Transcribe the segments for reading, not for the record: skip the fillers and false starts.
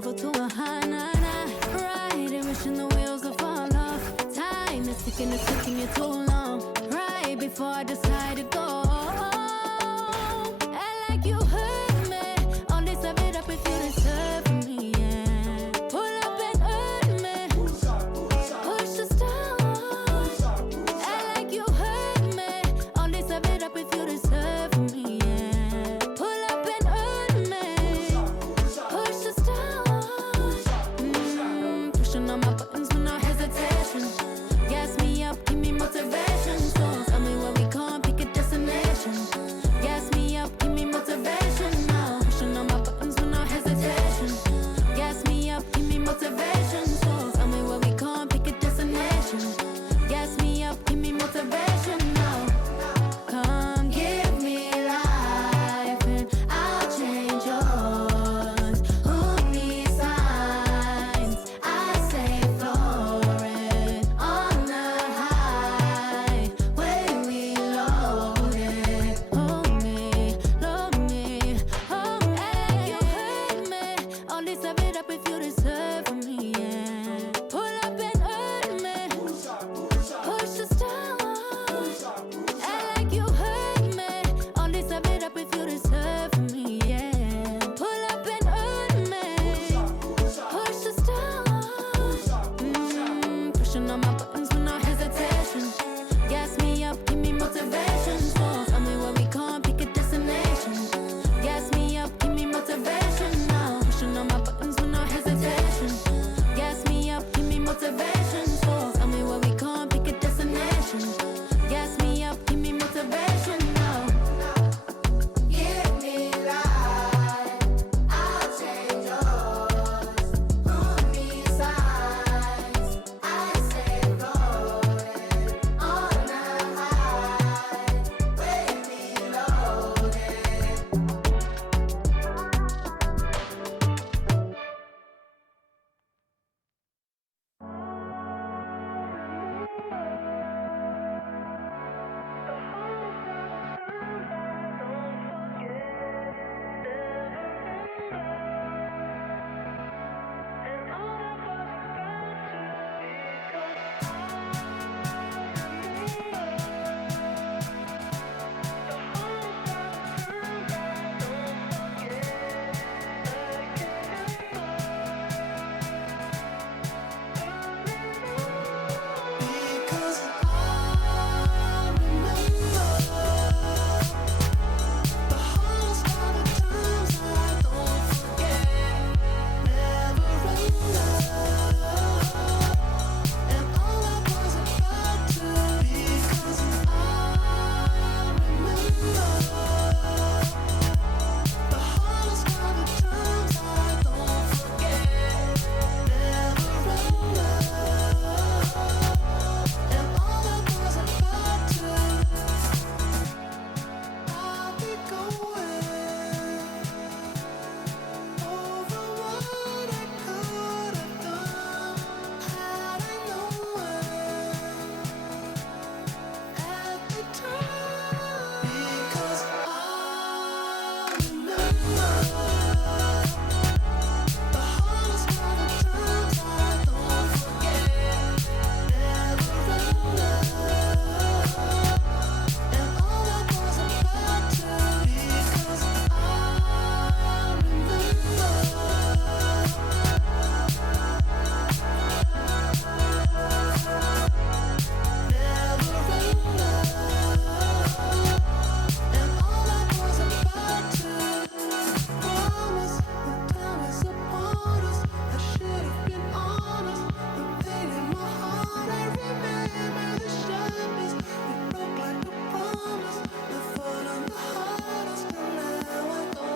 0 to a high, nah, nah. Riding, wishing the wheels will fall off. Time is ticking, it's taking me too long. Right before I decide to go. Act like you heard me. Only serve it up if you deserve me, yeah. Pull up and hurt me. Push the stars. Act like you heard me. Only serve it up if you deserve me, yeah. Pull up and hurt me. Push the stars. Pushing on my buttons with no hesitation. Gas me up, give me motivation. So tell me where we going, pick a destination. Gas me up, give me motivation now. Pushing on my buttons with no hesitation. Gas me up, give me motivation. So tell me where we going, pick a destination. Gas me up, give me motivation now. Come give me life and I'll change yours. Who needs signs? I say floating on the highway we loaded. Hold me, hold me. You hurt me. Only serve it up if you deserve me, yeah. Pull up and hurt me. Push the stars. Act like you heard me. Only serve it up if you deserve me, yeah. Pull up and hurt me. Push the stars. Pushing on my buttons with no hesitation. Gas me up, give me motivation. So tell me where we going, pick a destination. Gas me up, give me motivation now. Pushing on my buttons with no hesitation. Gas me up, give me motivation. So tell me where we going, pick a destination. Gas me up, give me motivation now. Give me life, I'll change yours. Who needs signs? I say floating on the highway we loaded. Because I remember the hardest part of times I don't forget, never enough, and all I was about to be. Because I remember the hardest part of times I don't forget, never enough. And all I was about to, I'll be going over what I could have done had I known at the time. Because I remember the hardest part of times I don't forget, never enough, and all I was about to be. Because I remember never enough, and all I was about to promise. The time is upon us. I should have been honest. The pain in my heart, I remember the sharpest. It broke like a promise. The fault on the hardest, and now I go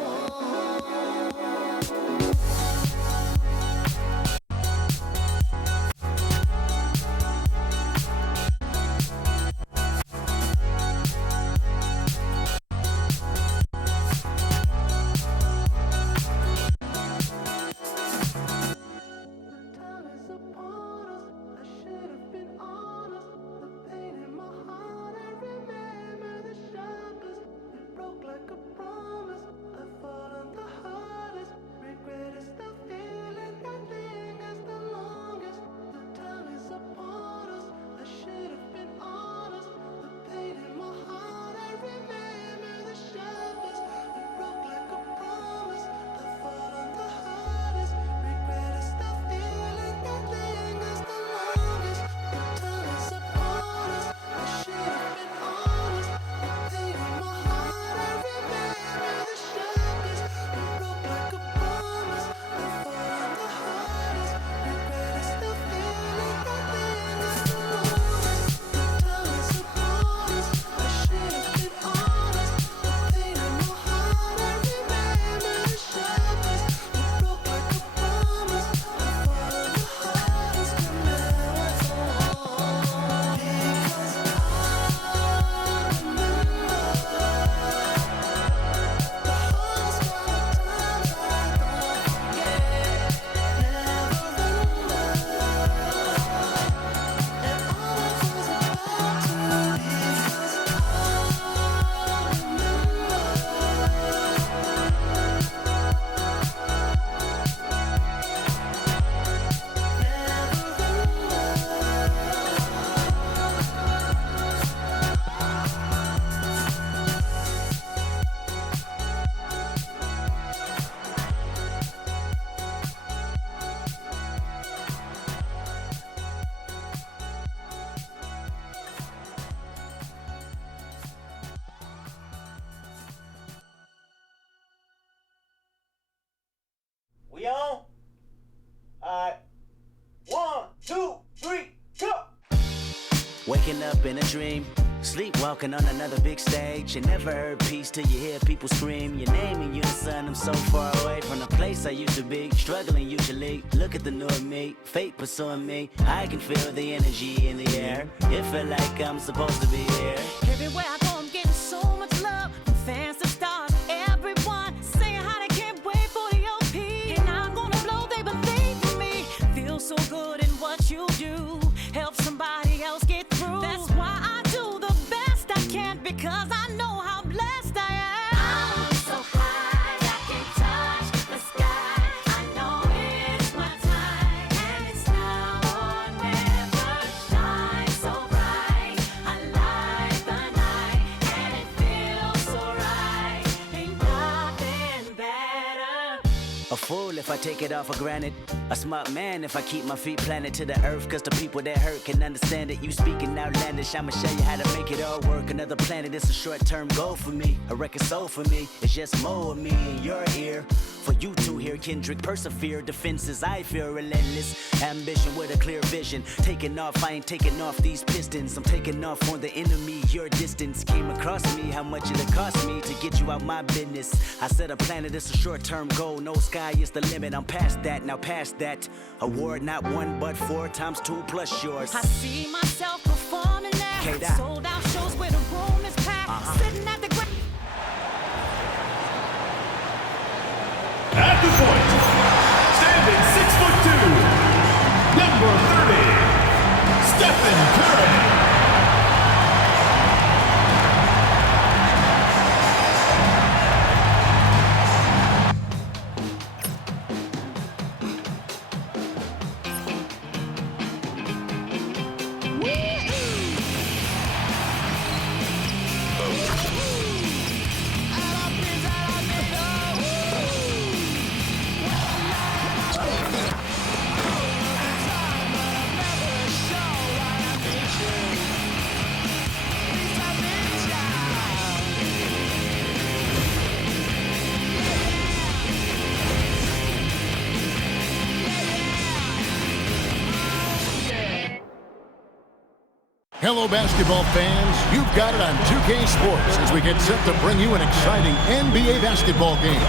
The time is upon us. I should have been honest. The pain in my heart, I remember the sharpest. It broke like a promise. I fall on the hardest. Regret waking up in a dream. Sleepwalking on another big stage. You never heard peace till you hear people scream your name in unison. I'm so far away from the place I used to be. Struggling usually. Look at the new me. Fate pursuing me. I can feel the energy in the air. It feel like I'm supposed to be here. Everywhere I go, I'm getting so much love from fans to stars. Everyone saying how they can't wait for the OP. And I'm gonna blow, they believe in me. Feel so good in what you do. Help somebody else get through. That's why I do the best I can, because I know how blessed I am. I'm so high, I can touch the sky. I know it's my time, and it's now or never. Shine so bright, I light the night, and it feels so right. Ain't nothing better. A fool if I take it all for granted. A smart man if I keep my feet planted to the earth. Cause the people that hurt can understand it. You speaking outlandish, I'ma show you how to make it all work. Another planet, it's a short-term goal for me. A record soul for me, it's just more of me in your ear. For you to hear Kendrick persevere. Defenses, I feel relentless. Ambition with a clear vision. Taking off, I ain't taking off these pistons. I'm taking off on the enemy. Your distance came across me. How much it'll cost me to get you out my business. I said a planet, it's a short-term goal. No sky is the limit. I'm past that, now past that. Award not 1 but 4 times 2 plus yours. I see myself performing there. K-Dot. Sold out shows where the room is packed. Sitting at the ground. At the point, standing 6'2", number 30, Stephen Curry. Hello, basketball fans. You've got it on 2K Sports as we get set to bring you an exciting NBA basketball game.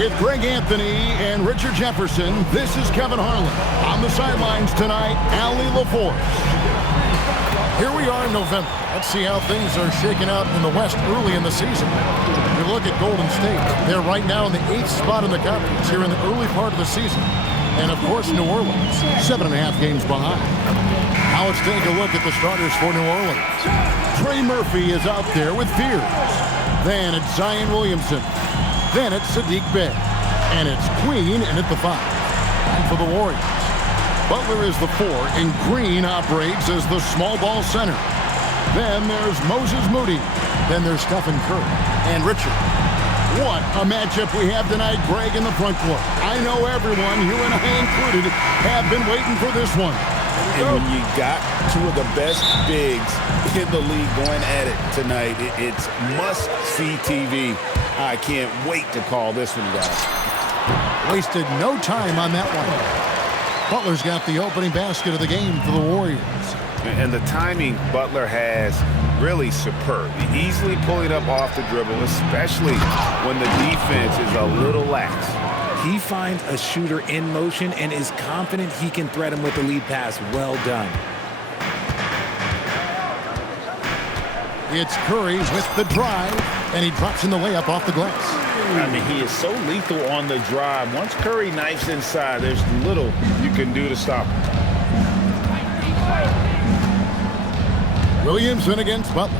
With Greg Anthony and Richard Jefferson, this is Kevin Harlan. On the sidelines tonight, Allie LaForce. Here we are in November. Let's see how things are shaking out in the West early in the season. We look at Golden State. They're right now in the 8th spot in the conference here in the early part of the season. And, of course, New Orleans, 7.5 games behind. Now let's take a look at the starters for New Orleans. Trey Murphy is out there with Fears. Then it's Zion Williamson. Then it's Sadiq Bey. And it's Queen in at the 5. And for the Warriors, Butler is the 4, and Green operates as the small ball center. Then there's Moses Moody. Then there's Stephen Curry. And Richard. What a matchup we have tonight, Greg, in the front court. I know everyone, you and I included, have been waiting for this one. And when you got 2 of the best bigs in the league going at it tonight, it's must-see TV. I can't wait to call this one, guys. Wasted no time on that one. Butler's got the opening basket of the game for the Warriors. And the timing Butler has really superb. Easily pulling up off the dribble, especially when the defense is a little lax. He finds a shooter in motion and is confident he can threat him with the lead pass. Well done. It's Curry with the drive, and he drops in the layup off the glass. I mean, he is so lethal on the drive. Once Curry knifes inside, there's little you can do to stop him. Williamson against Butler.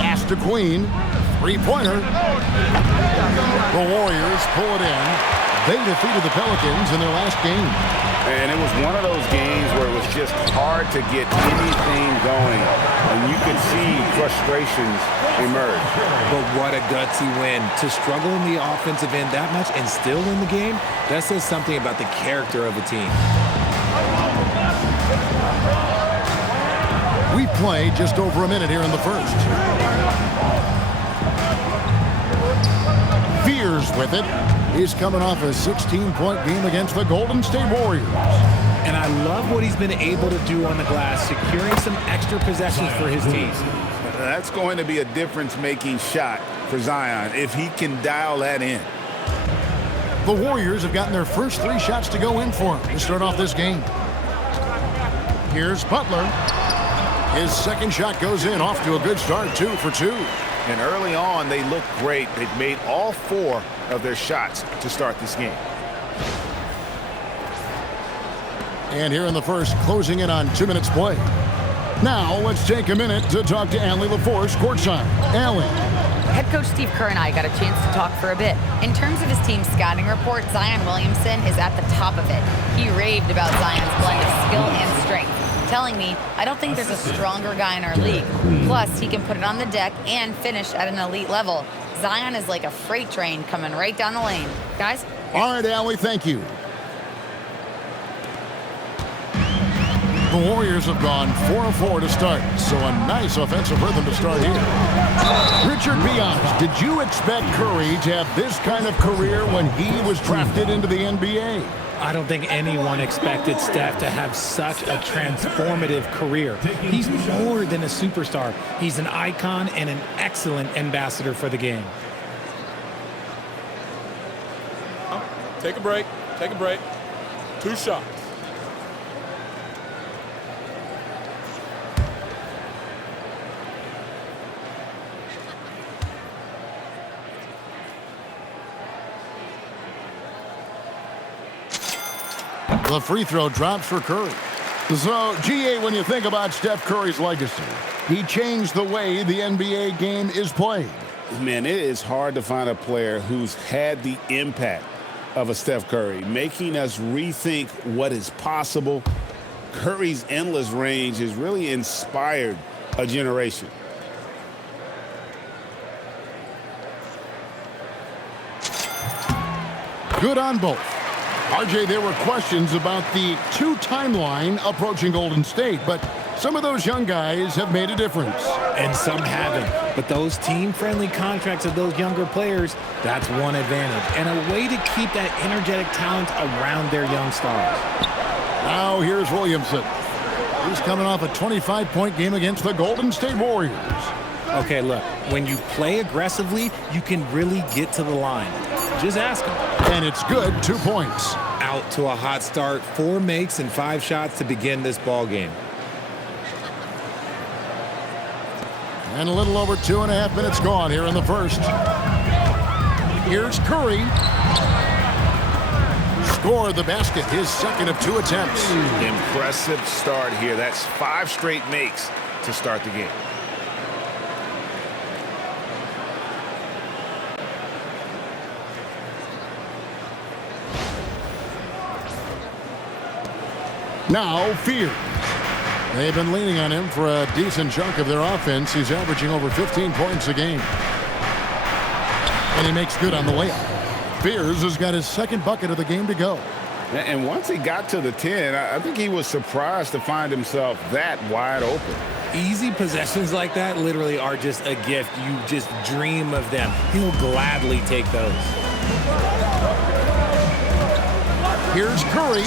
Pass to Queen. Three-pointer. The Warriors pull it in. They defeated the Pelicans in their last game. And it was one of those games where it was just hard to get anything going. And you could see frustrations emerge. But what a gutsy win. To struggle in the offensive end that much and still win the game, that says something about the character of a team. We played just over a minute here in the first. Fears with it. He's coming off a 16-point game against the Golden State Warriors. And I love what he's been able to do on the glass, securing some extra possessions for his team. That's going to be a difference-making shot for Zion if he can dial that in. The Warriors have gotten their first 3 shots to go in for him to start off this game. Here's Butler. His second shot goes in, off to a good start, 2 for 2. And early on, they look great. They've made all 4 of their shots to start this game. And here in the first, closing in on 2 minutes play. Now, let's take a minute to talk to Allie LaForce courtside. Allie. Head coach Steve Kerr and I got a chance to talk for a bit. In terms of his team's scouting report, Zion Williamson is at the top of it. He raved about Zion's blend of skill and strength, telling me, I don't think there's a stronger guy in our league. Plus, he can put it on the deck and finish at an elite level. Zion is like a freight train coming right down the lane. Guys? All right, Allie, thank you. The Warriors have gone 4 of 4 to start, so a nice offensive rhythm to start here. Richard, be honest, did you expect Curry to have this kind of career when he was drafted into the NBA? I don't think anyone expected Steph to have such a transformative career. He's more than a superstar. He's an icon and an excellent ambassador for the game. Take a break. Take a break. 2 shots. The free throw drops for Curry. So, GA, when you think about Steph Curry's legacy, he changed the way the NBA game is played. Man, it is hard to find a player who's had the impact of a Steph Curry, making us rethink what is possible. Curry's endless range has really inspired a generation. Good on both. RJ, there were questions about the 2 timeline approaching Golden State, but some of those young guys have made a difference. And some haven't. But those team-friendly contracts of those younger players, that's one advantage. And a way to keep that energetic talent around their young stars. Now here's Williamson. He's coming off a 25-point game against the Golden State Warriors. Okay, look, when you play aggressively, you can really get to the line. Just ask him. And it's good, 2 points. Out to a hot start, 4 makes and 5 shots to begin this ball game. And a little over 2.5 minutes gone here in the first. Here's Curry. Scored the basket, his second of 2 attempts. Impressive start here. That's 5 straight makes to start the game. Now, Fears. They've been leaning on him for a decent chunk of their offense. He's averaging over 15 points a game. And he makes good on the layup. Fears has got his second bucket of the game to go. And once he got to the 10, I think he was surprised to find himself that wide open. Easy possessions like that literally are just a gift. You just dream of them. He'll gladly take those. Here's Curry.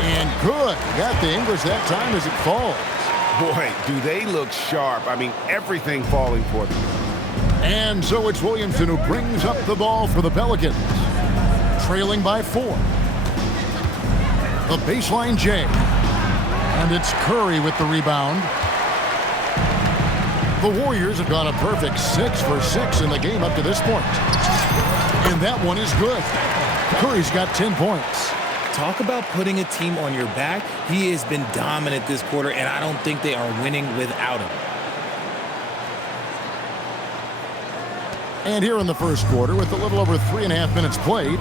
And good. Got the English that time as it falls. Boy, do they look sharp. I mean, everything falling for them. And so it's Williamson who brings up the ball for the Pelicans. Trailing by 4. The baseline J. And it's Curry with the rebound. The Warriors have gone a perfect 6 for 6 in the game up to this point. And that one is good. Curry's got 10 points. Talk about putting a team on your back. He has been dominant this quarter, and I don't think they are winning without him. And here in the first quarter, with a little over 3.5 minutes played,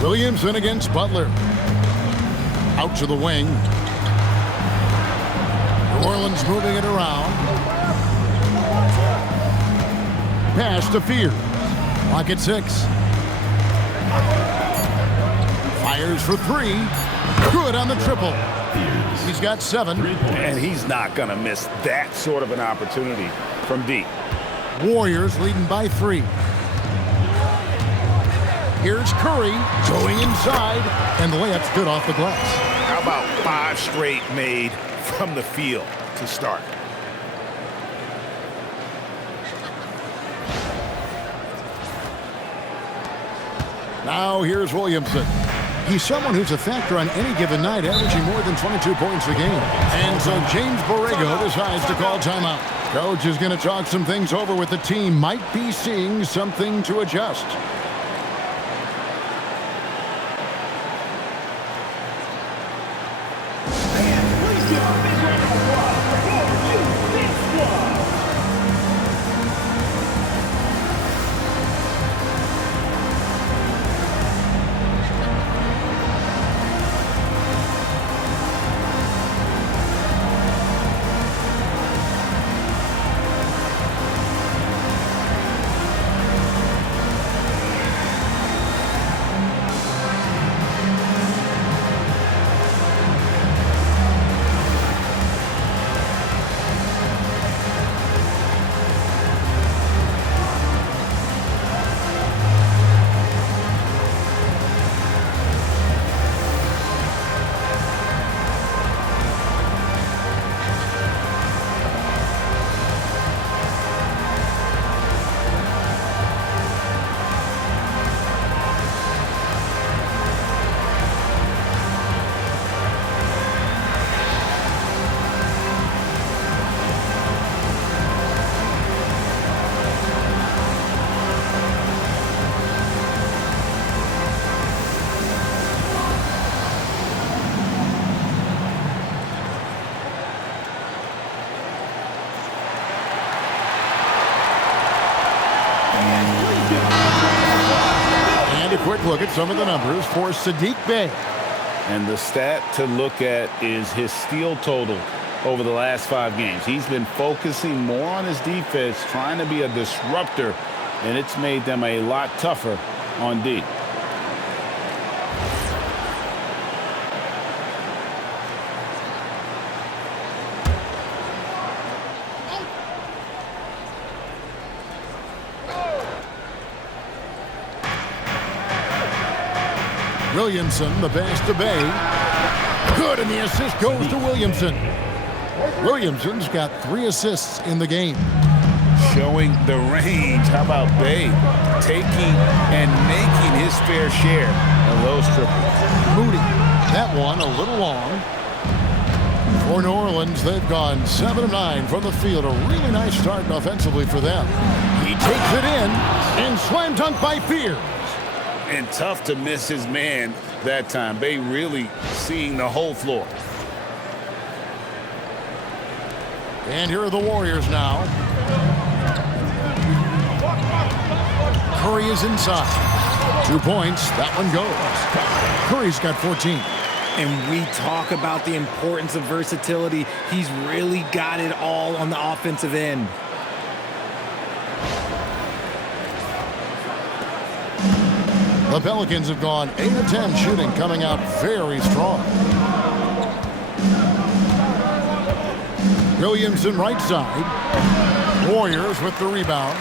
Williamson against Butler. Out to the wing. New Orleans moving it around. Pass to Fears. Clock at 6. Fires for 3. Good on the triple. He's got 7. And he's not going to miss that sort of an opportunity. from deep. Warriors leading by 3. Here's Curry going inside, and the layup's good off the glass. How about 5 straight made from the field to start? Now here's Williamson. He's someone who's a factor on any given night, averaging more than 22 points a game. And so James Borrego decides to call timeout. Coach is going to talk some things over with the team. Might be seeing something to adjust. And a quick look at some of the numbers for Saddiq Bey. And the stat to look at is his steal total over the last 5 games. He's been focusing more on his defense, trying to be a disruptor, and it's made them a lot tougher on D. Williamson, the pass to Bey. Good, and the assist goes to Williamson. Williamson's got 3 assists in the game. Showing the range. How about Bey taking and making his fair share of those triples? Moody, that one a little long. For New Orleans, they've gone 7 of 9 from the field. A really nice start offensively for them. He takes it in and slam dunk by Fears. And tough to miss his man that time. Bey really seeing the whole floor. And here are the Warriors now. Curry is inside. 2 points. That one goes. Curry's got 14. And we talk about the importance of versatility. He's really got it all on the offensive end. The Pelicans have gone 8 of 10 shooting, coming out very strong. Williamson right side. Warriors with the rebound.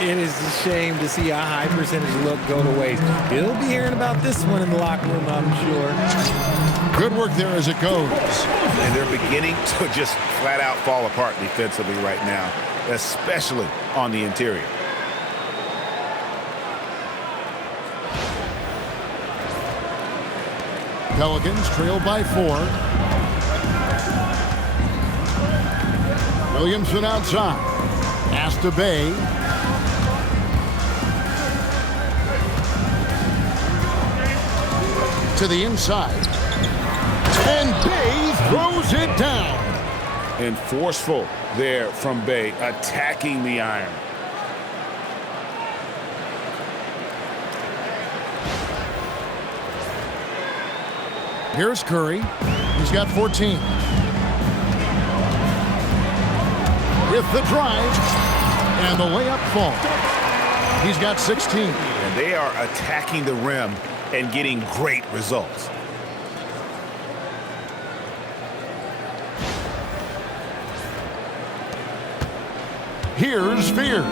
It is a shame to see a high percentage look go to waste. He'll be hearing about this one in the locker room, I'm sure. Good work there as it goes. And they're beginning to just flat out fall apart defensively right now, especially on the interior. Pelicans trail by 4. Williamson outside. Pass to Bey. To the inside. And Bey throws it down. And forceful there from Bey, attacking the iron. Here's Curry. He's got 14. With the drive. And the layup falls. He's got 16. And they are attacking the rim and getting great results. Here's Fears.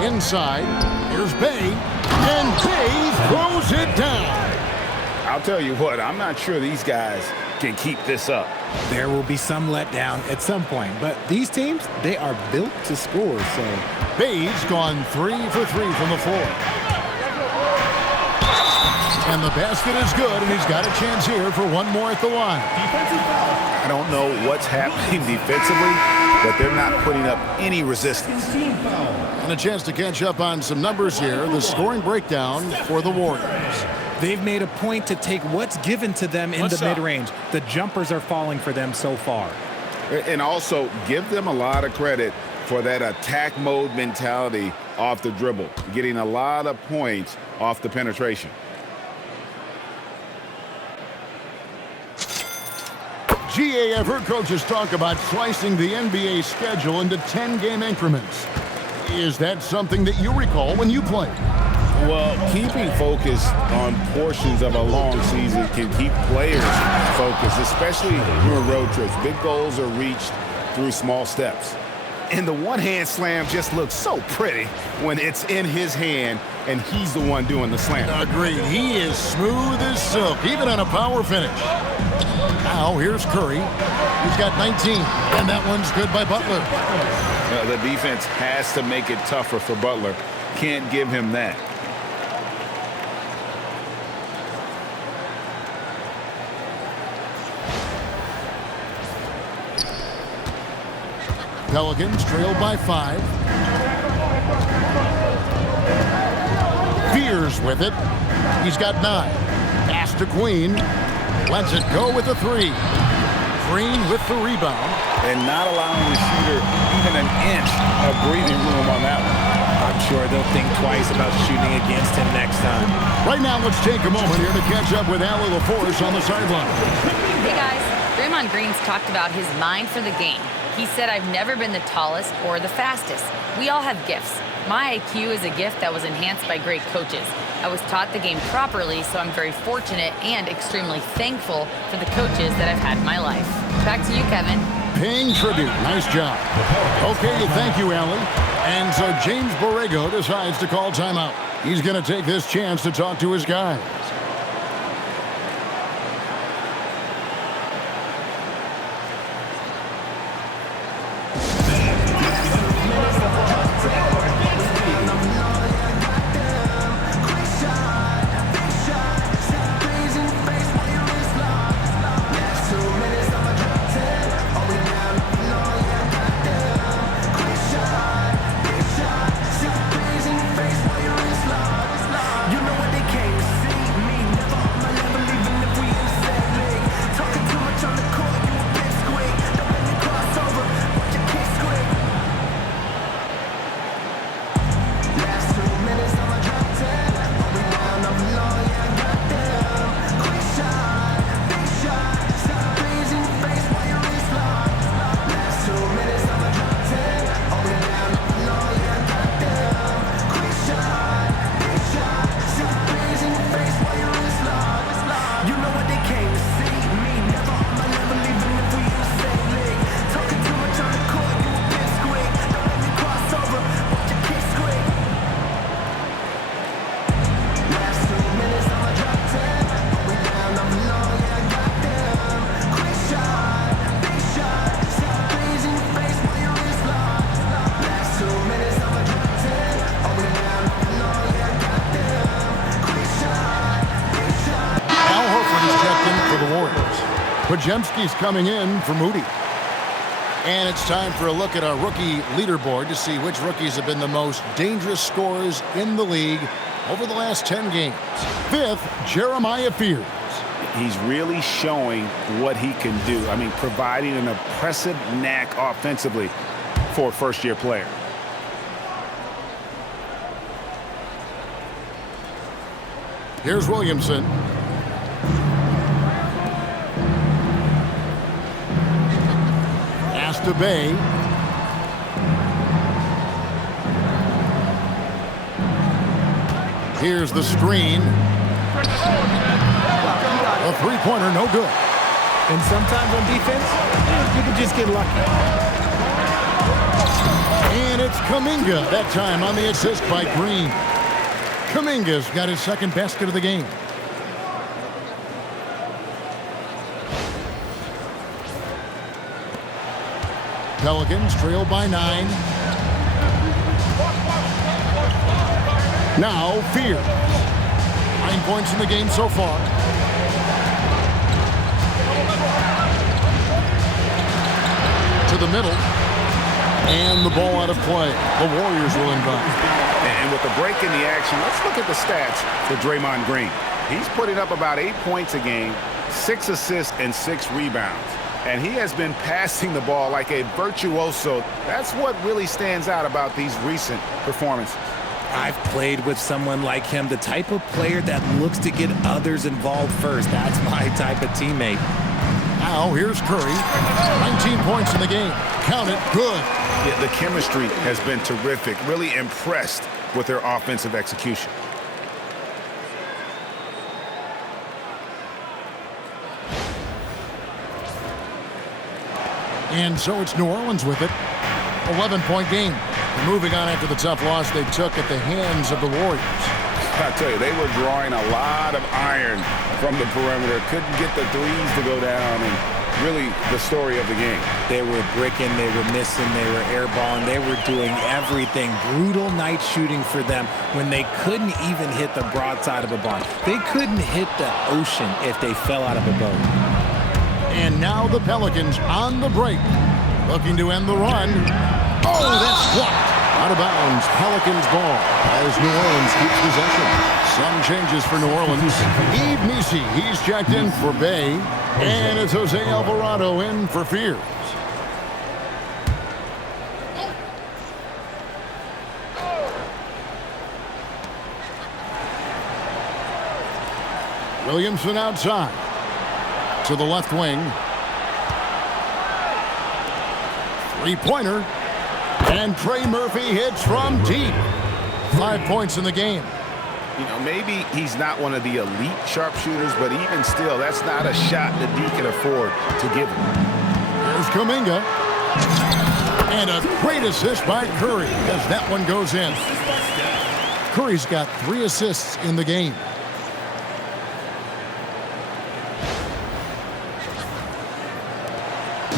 Inside, here's Bay, and Bay throws it down. I'll tell you what, I'm not sure these guys can keep this up. There will be some letdown at some point, but these teams, they are built to score, so. Bay's gone 3 for 3 from the floor. And the basket is good, and he's got a chance here for one more at the line. I don't know what's happening defensively, but they're not putting up any resistance. And a chance to catch up on some numbers here. The scoring breakdown for the Warriors. They've made a point to take what's given to them in the mid-range. The jumpers are falling for them so far. And also, give them a lot of credit for that attack mode mentality off the dribble, getting a lot of points off the penetration. GA, I've heard coaches talk about slicing the NBA schedule into 10-game increments. Is that something that you recall when you played? Well, keeping focused on portions of a long season can keep players focused, especially during road trips. Big goals are reached through small steps. And the one-hand slam just looks so pretty when it's in his hand and he's the one doing the slam. Agreed. He is smooth as silk, even on a power finish. Now, here's Curry. He's got 19, and that one's good by Butler. The defense has to make it tougher for Butler. Can't give him that. Pelicans trailed by 5. Fears with it. He's got 9. Pass to Queen. Lets it go with the 3. Green with the rebound. And not allowing the shooter even an inch of breathing room on that one. I'm sure they'll think twice about shooting against him next time. Right now, let's take a moment here to catch up with Allie LaForce on the sideline. Hey guys, Draymond Green's talked about his mind for the game. He said, I've never been the tallest or the fastest. We all have gifts. My IQ is a gift that was enhanced by great coaches. I was taught the game properly, so I'm very fortunate and extremely thankful for the coaches that I've had in my life. Back to you, Kevin. Paying tribute. Nice job. Okay, thank you, Allie. And so James Borrego decides to call timeout. He's going to take this chance to talk to his guys. Pajemski's coming in for Moody. And it's time for a look at our rookie leaderboard to see which rookies have been the most dangerous scorers in the league over the last 10 games. 5th, Jeremiah Fears. He's really showing what he can do. I mean, providing an impressive knack offensively for a first-year player. Here's Williamson. Pass to Bay. Here's the screen. A three-pointer, no good. And sometimes on defense, you You can just get lucky. And it's Kuminga, that time on the assist by Green. Kuminga's got his second basket of the game. Pelicans trail by 9. Now, Fear. 9 points in the game so far. To the middle. And the ball out of play. The Warriors will inbound. And with the break in the action, let's look at the stats for Draymond Green. He's putting up about 8 points a game, 6 assists, and 6 rebounds. And he has been passing the ball like a virtuoso. That's what really stands out about these recent performances. I've played with someone like him, the type of player that looks to get others involved first. That's my type of teammate. Now, here's Curry. 19 points in the game. Count it, good. Yeah, the chemistry has been terrific. Really impressed with their offensive execution. And so it's New Orleans with it. 11-point game. Moving on after the tough loss they took at the hands of the Warriors. I tell you, they were drawing a lot of iron from the perimeter. Couldn't get the threes to go down, and really the story of the game. They were bricking, they were missing, they were airballing, they were doing everything. Brutal night shooting for them when they couldn't even hit the broadside of a barn. They couldn't hit the ocean if they fell out of a boat. And now the Pelicans on the break, looking to end the run. Oh, that's blocked. Out of bounds, Pelicans ball as New Orleans keeps possession. Some changes for New Orleans. Yves Missi, he's checked in for Bay. And it's Jose Alvarado in for Fears. Williamson outside. To the left wing. Three-pointer. And Trey Murphy hits from deep. 5 points in the game. You know, maybe he's not one of the elite sharpshooters, but even still, that's not a shot that D can afford to give him. There's Kuminga. And a great assist by Curry as that one goes in. Curry's got 3 assists in the game.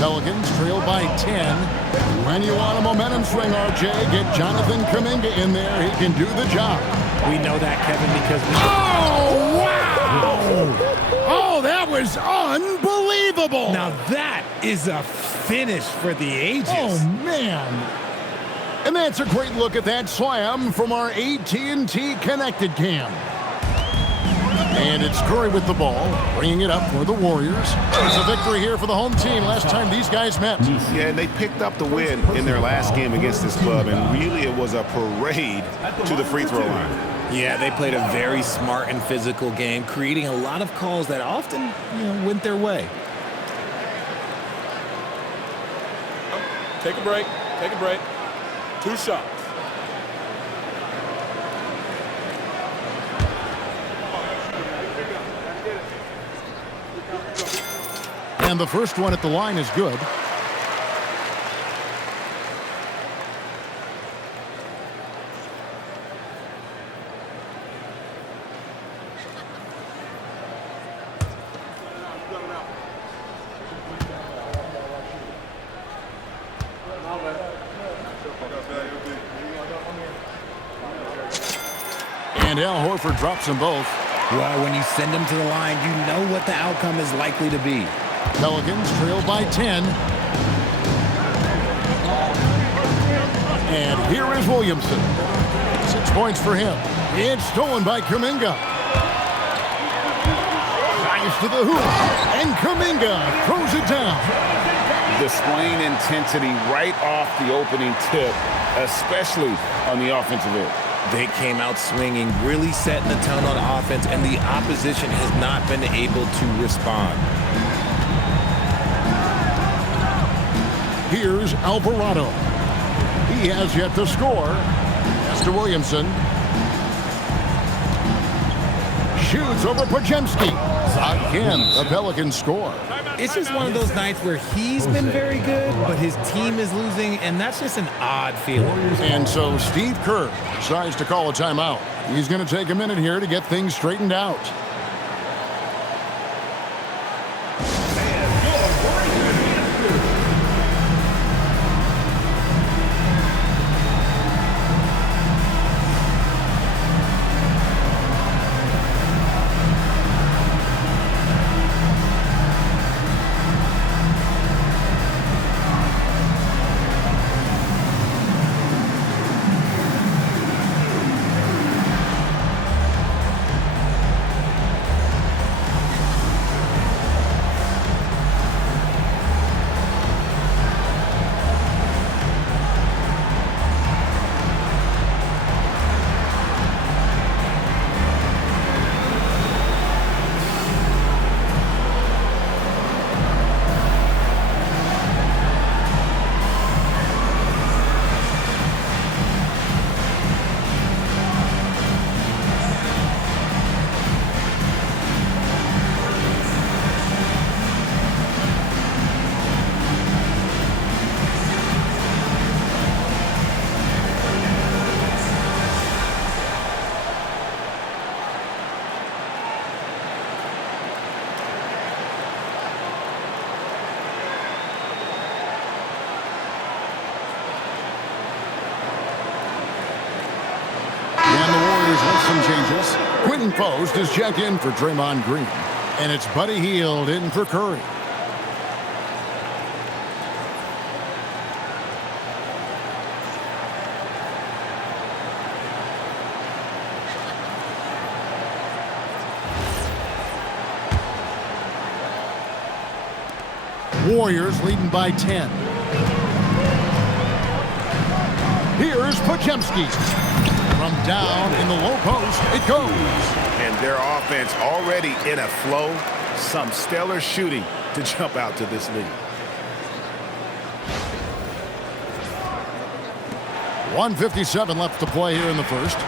Pelicans trail by 10. When you want a momentum swing, RJ, get Jonathan Kuminga in there. He can do the job. We know that, Kevin, because... Oh, wow! Oh, that was unbelievable! Now that is a finish for the ages. Oh, man. And that's a great look at that slam from our AT&T Connected Cam. And it's Curry with the ball, bringing it up for the Warriors. It's a victory here for the home team last time these guys met. Yeah, and they picked up the win in their last game against this club, and really it was a parade to the free throw line. Yeah, they played a very smart and physical game, creating a lot of calls that often, went their way. Take a break. Take a break. 2 shots. And the first one at the line is good. And Al Horford drops them both. Well, when you send them to the line, you know what the outcome is likely to be. Pelicans trail by 10. And here is Williamson. 6 points for him. It's stolen by Kuminga. Drives to the hoop. And Kuminga throws it down. Displaying intensity right off the opening tip, especially on the offensive end. They came out swinging, really setting the tone on offense, and the opposition has not been able to respond. Here's Alvarado. He has yet to score. Pass to Williamson. Shoots over Podziemski. Again, the Pelicans score. It's just one of those nights where he's been very good, but his team is losing, and that's just an odd feeling. And so Steve Kerr decides to call a timeout. He's going to take a minute here to get things straightened out. Some changes. Quinn Post is checked in for Draymond Green. And it's Buddy Hield in for Curry. Warriors leading by 10. Here's Podziemski. From down in the low post, it goes. And their offense already in a flow. Some stellar shooting to jump out to this lead. 1:57 left to play here in the first.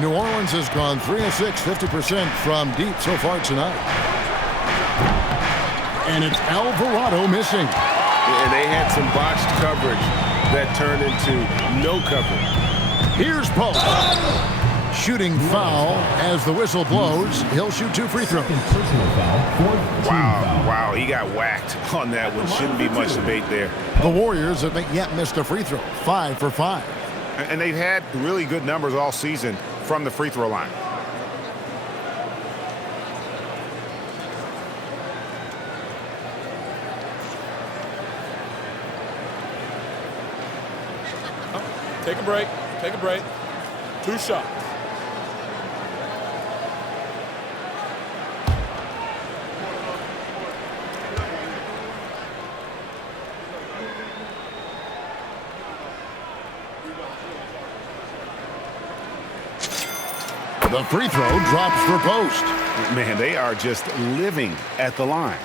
New Orleans has gone 3 of 6, 50% from deep so far tonight. And it's Alvarado missing. And they had some botched coverage that turned into no coverage. Here's Pope. Shooting foul as the whistle blows. He'll shoot 2 free throws. Wow, he got whacked on that one. Shouldn't be much debate there. The Warriors haven't yet missed a free throw. 5 for 5. And they've had really good numbers all season from the free throw line. Take a break. Take a break. 2 shots. The free throw drops for Post. Man, they are just living at the line.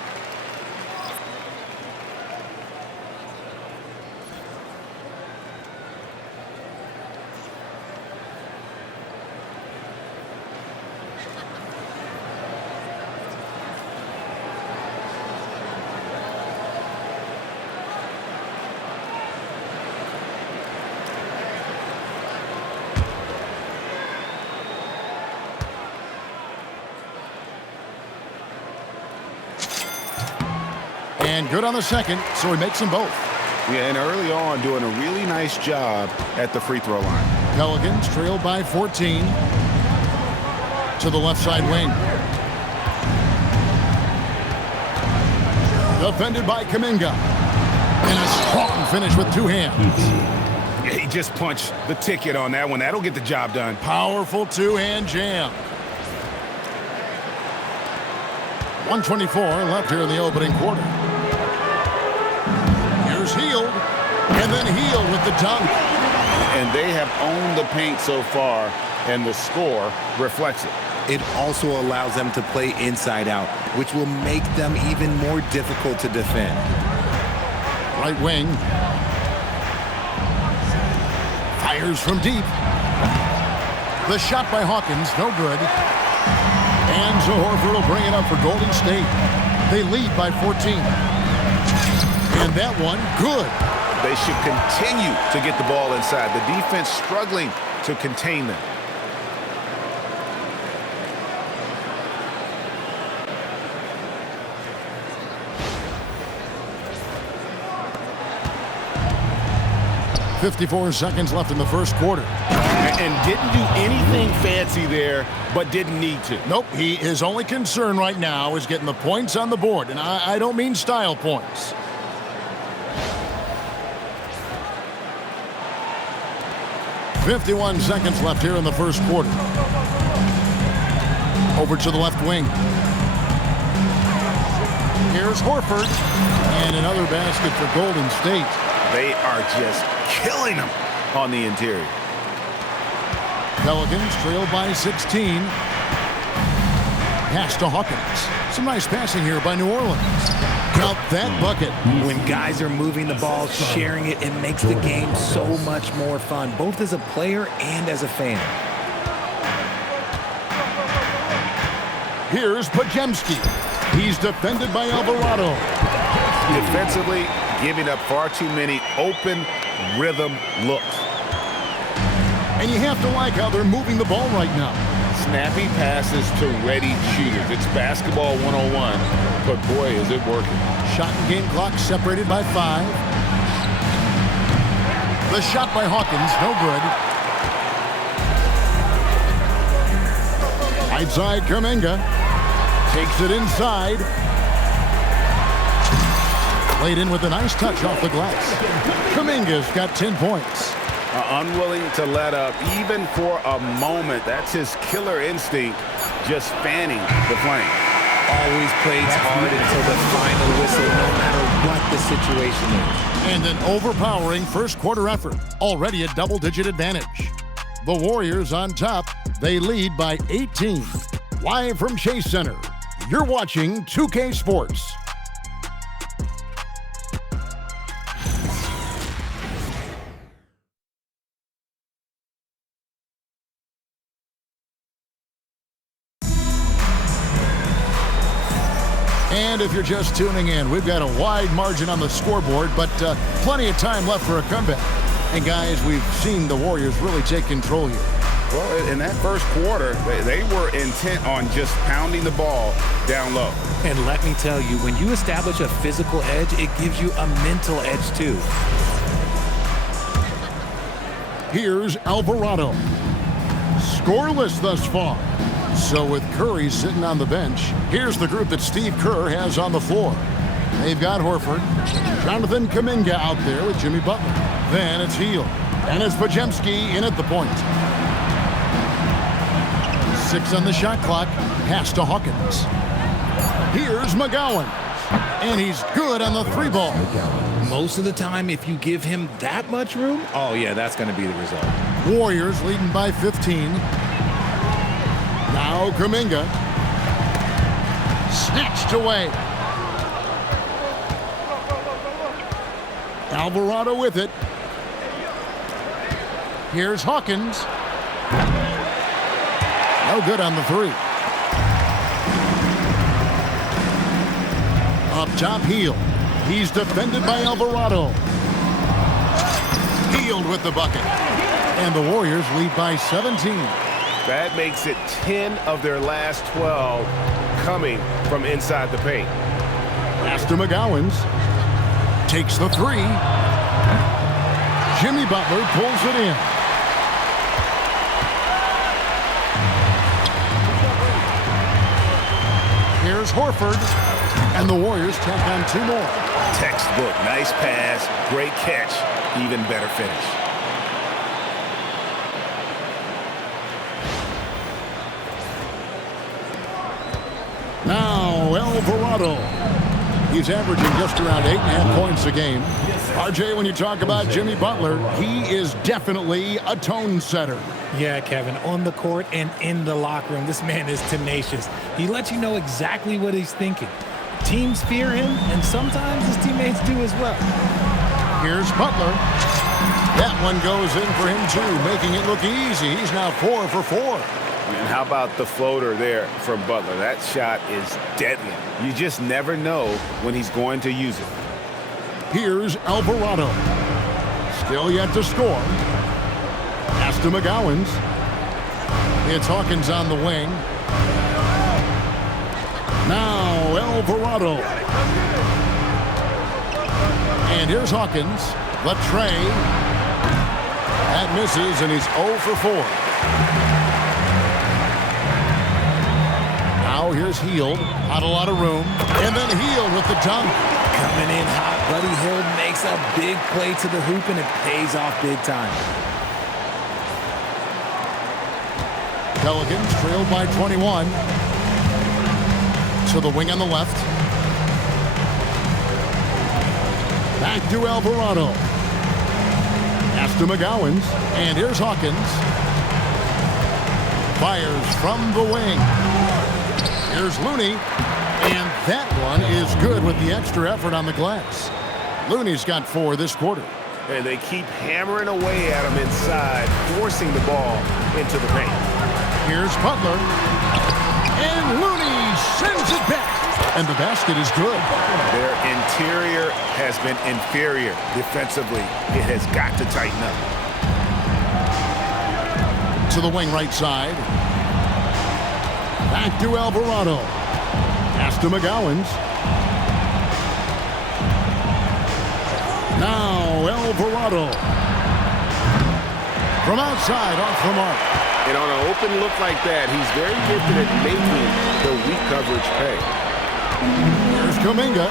And good on the second, so he makes them both. Yeah, and early on doing a really nice job at the free throw line. Pelicans trailed by 14 to the left side wing. Defended by Kuminga. And a strong finish with 2 hands. Yeah, he just punched the ticket on that one. That'll get the job done. Powerful 2-hand jam. 1:24 left here in the opening quarter. Here's Hield, and then Hield with the dunk. And they have owned the paint so far, and the score reflects it. It also allows them to play inside out, which will make them even more difficult to defend. Right wing. Fires from deep. The shot by Hawkins, no good. And so Horford will bring it up for Golden State. They lead by 14. And that one, good. They should continue to get the ball inside. The defense struggling to contain them. .54 seconds left in the first quarter. And didn't do anything fancy there, but didn't need to. Nope, his only concern right now is getting the points on the board, and I don't mean style points. .51 seconds left here in the first quarter. Over to the left wing. Here's Horford, and another basket for Golden State. They are just killing them on the interior. Pelicans trail by 16. Pass to Hawkins. Some nice passing here by New Orleans. Count that bucket. When guys are moving the ball, sharing it, it makes the game so much more fun, both as a player and as a fan. Here's Pajemski. He's defended by Alvarado. Defensively, giving up far too many open rhythm looks. And you have to like how they're moving the ball right now. Snappy passes to ready shooters. It's basketball 101, but boy, is it working. Shot and game clock separated by 5. The shot by Hawkins, no good. Right side, Kuminga. Takes it inside. Played in with a nice touch off the glass. Kuminga's got 10 points. Unwilling to let up, even for a moment. That's his killer instinct, just fanning the flame. Always plays hard until the final whistle, no matter what the situation is. And an overpowering first quarter effort. Already a double-digit advantage. The Warriors on top. They lead by 18. Live from Chase Center, you're watching 2K Sports. And if you're just tuning in, we've got a wide margin on the scoreboard, but plenty of time left for a comeback. And guys, we've seen the Warriors really take control here. Well, in that first quarter, they were intent on just pounding the ball down low. And let me tell you, when you establish a physical edge, it gives you a mental edge too. Here's Alvarado. Scoreless thus far. So with Curry sitting on the bench, here's the group that Steve Kerr has on the floor. They've got Horford, Jonathan Kuminga out there with Jimmy Butler. Then it's Hield, and it's Pajemski in at the point. 6 on the shot clock, pass to Hawkins. Here's McGowan, and he's good on the 3 ball. Most of the time, if you give him that much room, oh yeah, that's going to be the result. Warriors leading by 15. Now Kuminga. Snatched away. Alvarado with it. Here's Hawkins. No good on the 3. Up top, Hield. He's defended by Alvarado. Hield with the bucket. And the Warriors lead by 17. That makes it 10 of their last 12 coming from inside the paint. Pass to McGowan's. Takes the 3. Jimmy Butler pulls it in. Here's Horford. And the Warriors tack on 2 more. Textbook, nice pass, great catch, even better finish. Now Alvarado. He's averaging just around 8.5 points a game. RJ, when you talk about Jimmy Butler, he is definitely a tone setter. Yeah, Kevin, on the court and in the locker room, this man is tenacious. He lets you know exactly what he's thinking. Teams fear him, and sometimes his teammates do as well. Here's Butler. That one goes in for him, too, making it look easy. He's now 4 for 4. And how about the floater there from Butler? That shot is deadly. You just never know when he's going to use it. Here's Alvarado. Still yet to score. Pass to McGowens. It's Hawkins on the wing. Now Alvarado. And here's Hawkins. The tray. That misses, and he's 0 for 4. Now here's Hield. Not a lot of room. And then Hield with the dunk. Coming in hot, Buddy Hield makes a big play to the hoop, and it pays off big time. Pelicans trailed by 21. To the wing on the left. Back to Alvarado. Pass to McGowens. And here's Hawkins. Fires from the wing. Here's Looney. And that one is good with the extra effort on the glass. Looney's got 4 this quarter. And they keep hammering away at him inside, forcing the ball into the paint. Here's Butler. And Looney sends it back. And the basket is good. Their interior has been inferior defensively. It has got to tighten up. To the wing right side. Back to Alvarado. Pass to McGowens. Now Alvarado. From outside, off the mark. And on an open look like that, he's very gifted at making the weak coverage pay. Here's Kuminga.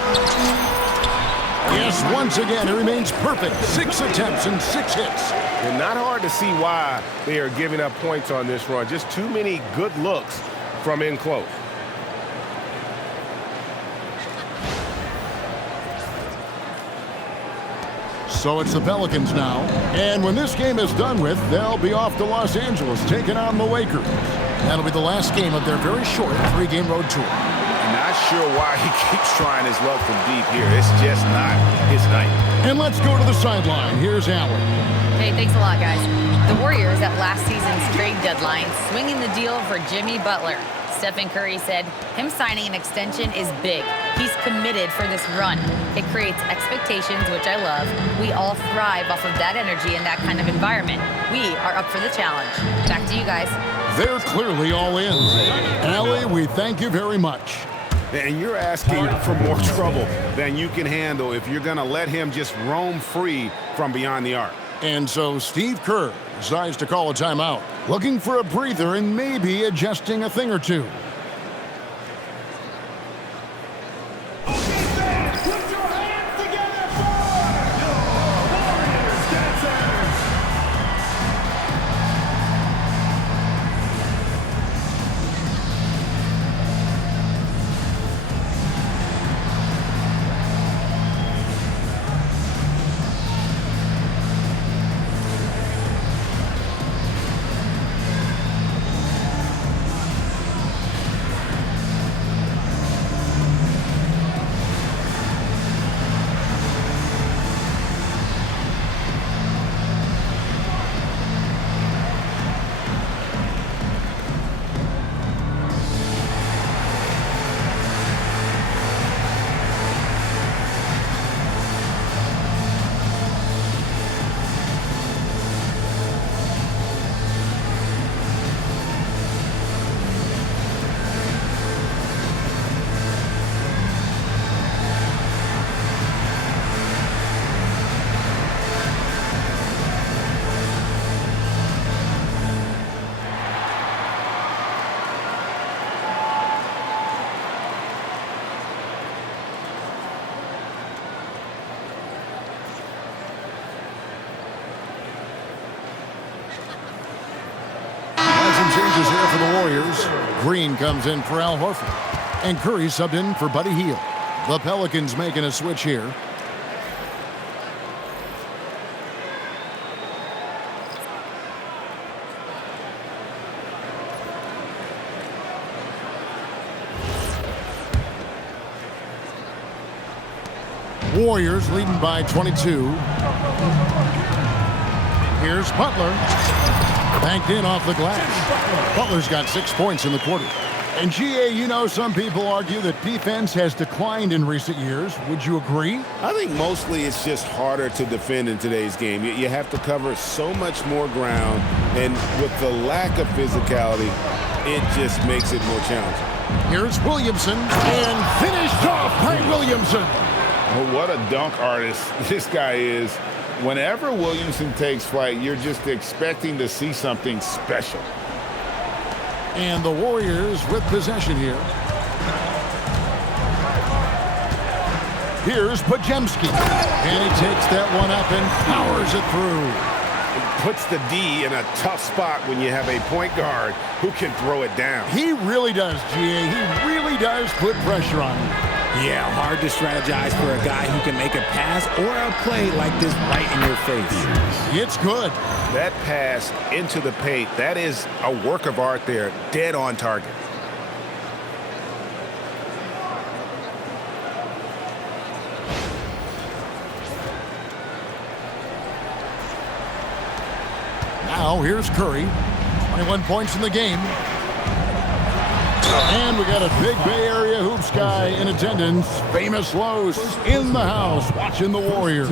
Yes, once again, he remains perfect. 6 attempts and 6 hits. And not hard to see why they are giving up points on this run. Just too many good looks from in close. So it's the Pelicans now. And when this game is done with, they'll be off to Los Angeles, taking on the Lakers. That'll be the last game of their very short 3-game road tour. Not sure why he keeps trying his luck from deep here. It's just not his night. And let's go to the sideline. Here's Allen. Hey, thanks a lot, guys. The Warriors at last season's trade deadline swinging the deal for Jimmy Butler. Stephen Curry said him signing an extension is big. He's committed for this run. It creates expectations, which I love. We all thrive off of that energy and that kind of environment. We are up for the challenge. Back to you guys. They're clearly all in. Allie, we thank you very much. And you're asking for more trouble than you can handle if you're going to let him just roam free from beyond the arc. And so Steve Kerr decides to call a timeout, looking for a breather and maybe adjusting a thing or two. Changes here for the Warriors. Green comes in for Al Horford. And Curry subbed in for Buddy Hield. The Pelicans making a switch here. Warriors leading by 22. Here's Butler. Banked in off the glass. Butler's got 6 points in the quarter. And GA, you know, some people argue that defense has declined in recent years. Would you agree? I think mostly it's just harder to defend in today's game. You have to cover so much more ground, and with the lack of physicality, it just makes it more challenging. Here's Williamson, and finished off by Williamson. Well, what a dunk artist this guy is. Whenever Williamson takes flight, you're just expecting to see something special. And the Warriors with possession here. Here's Pajemski. And he takes that one up and powers it through. It puts the D in a tough spot when you have a point guard who can throw it down. He really does, GA. He really does put pressure on him. Yeah, hard to strategize for a guy who can make a pass or a play like this right in your face. It's good. That pass into the paint, that is a work of art there, dead on target. Now here's Curry. 21 points in the game. And we got a big Bay Area hoops guy in attendance. Famous Los in the house watching the Warriors.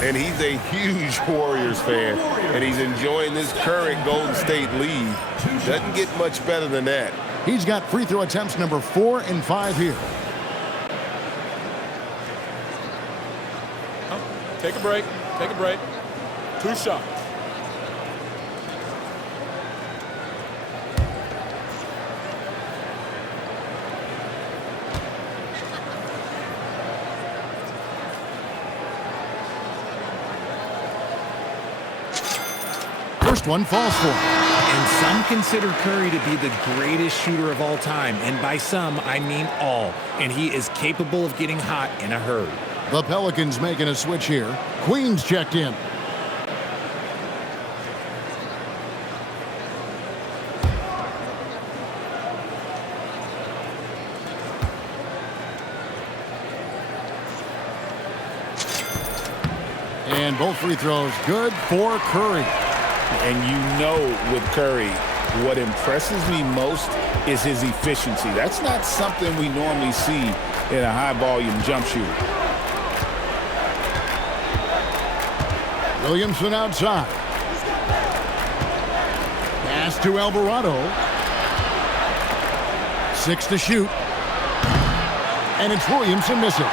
And he's a huge Warriors fan, and he's enjoying this current Golden State lead. Doesn't get much better than that. He's got free throw attempts number 4 and 5 here. Take a break. Take a break. 2 shots. First one falls for him. And some consider Curry to be the greatest shooter of all time. And by some, I mean all. And he is capable of getting hot in a hurry. The Pelicans making a switch here. Queens checked in. And both free throws good for Curry. And you know with Curry, what impresses me most is his efficiency. That's not something we normally see in a high-volume jump shooter. Williamson outside. Pass to Alvarado. 6 to shoot. And it's Williamson missing.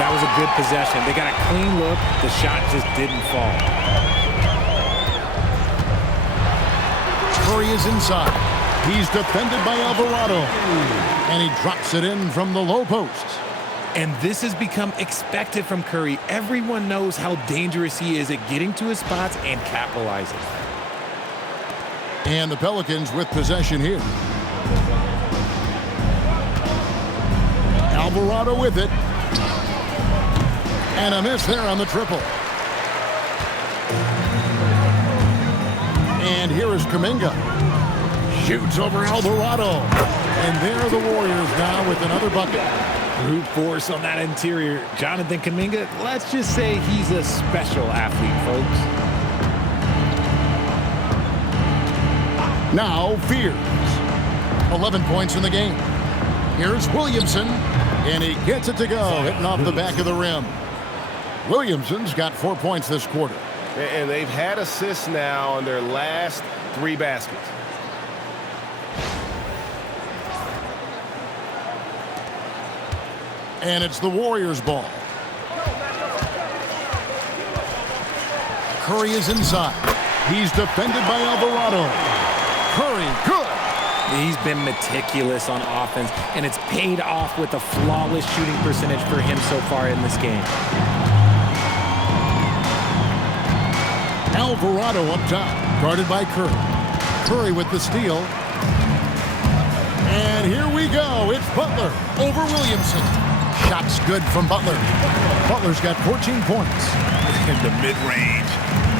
That was a good possession. They got a clean look. The shot just didn't fall. Curry is inside. He's defended by Alvarado. And he drops it in from the low post. And this has become expected from Curry. Everyone knows how dangerous he is at getting to his spots and capitalizing. And the Pelicans with possession here. Alvarado with it. And a miss there on the triple. And here is Kuminga. Shoots over Alvarado. And there are the Warriors now with another bucket. Brute force on that interior. Jonathan Kuminga, let's just say he's a special athlete, folks. Now Fears. 11 points in the game. Here's Williamson. And he gets it to go, hitting off the back of the rim. Williamson's got 4 points this quarter. And they've had assists now on their last 3 baskets. And it's the Warriors' ball. Curry is inside. He's defended by Alvarado. Curry, good. He's been meticulous on offense, and it's paid off with a flawless shooting percentage for him so far in this game. Alvarado up top, guarded by Curry. Curry with the steal. And here we go. It's Butler over Williamson. Shots good from Butler. Butler's got 14 points. In the mid-range,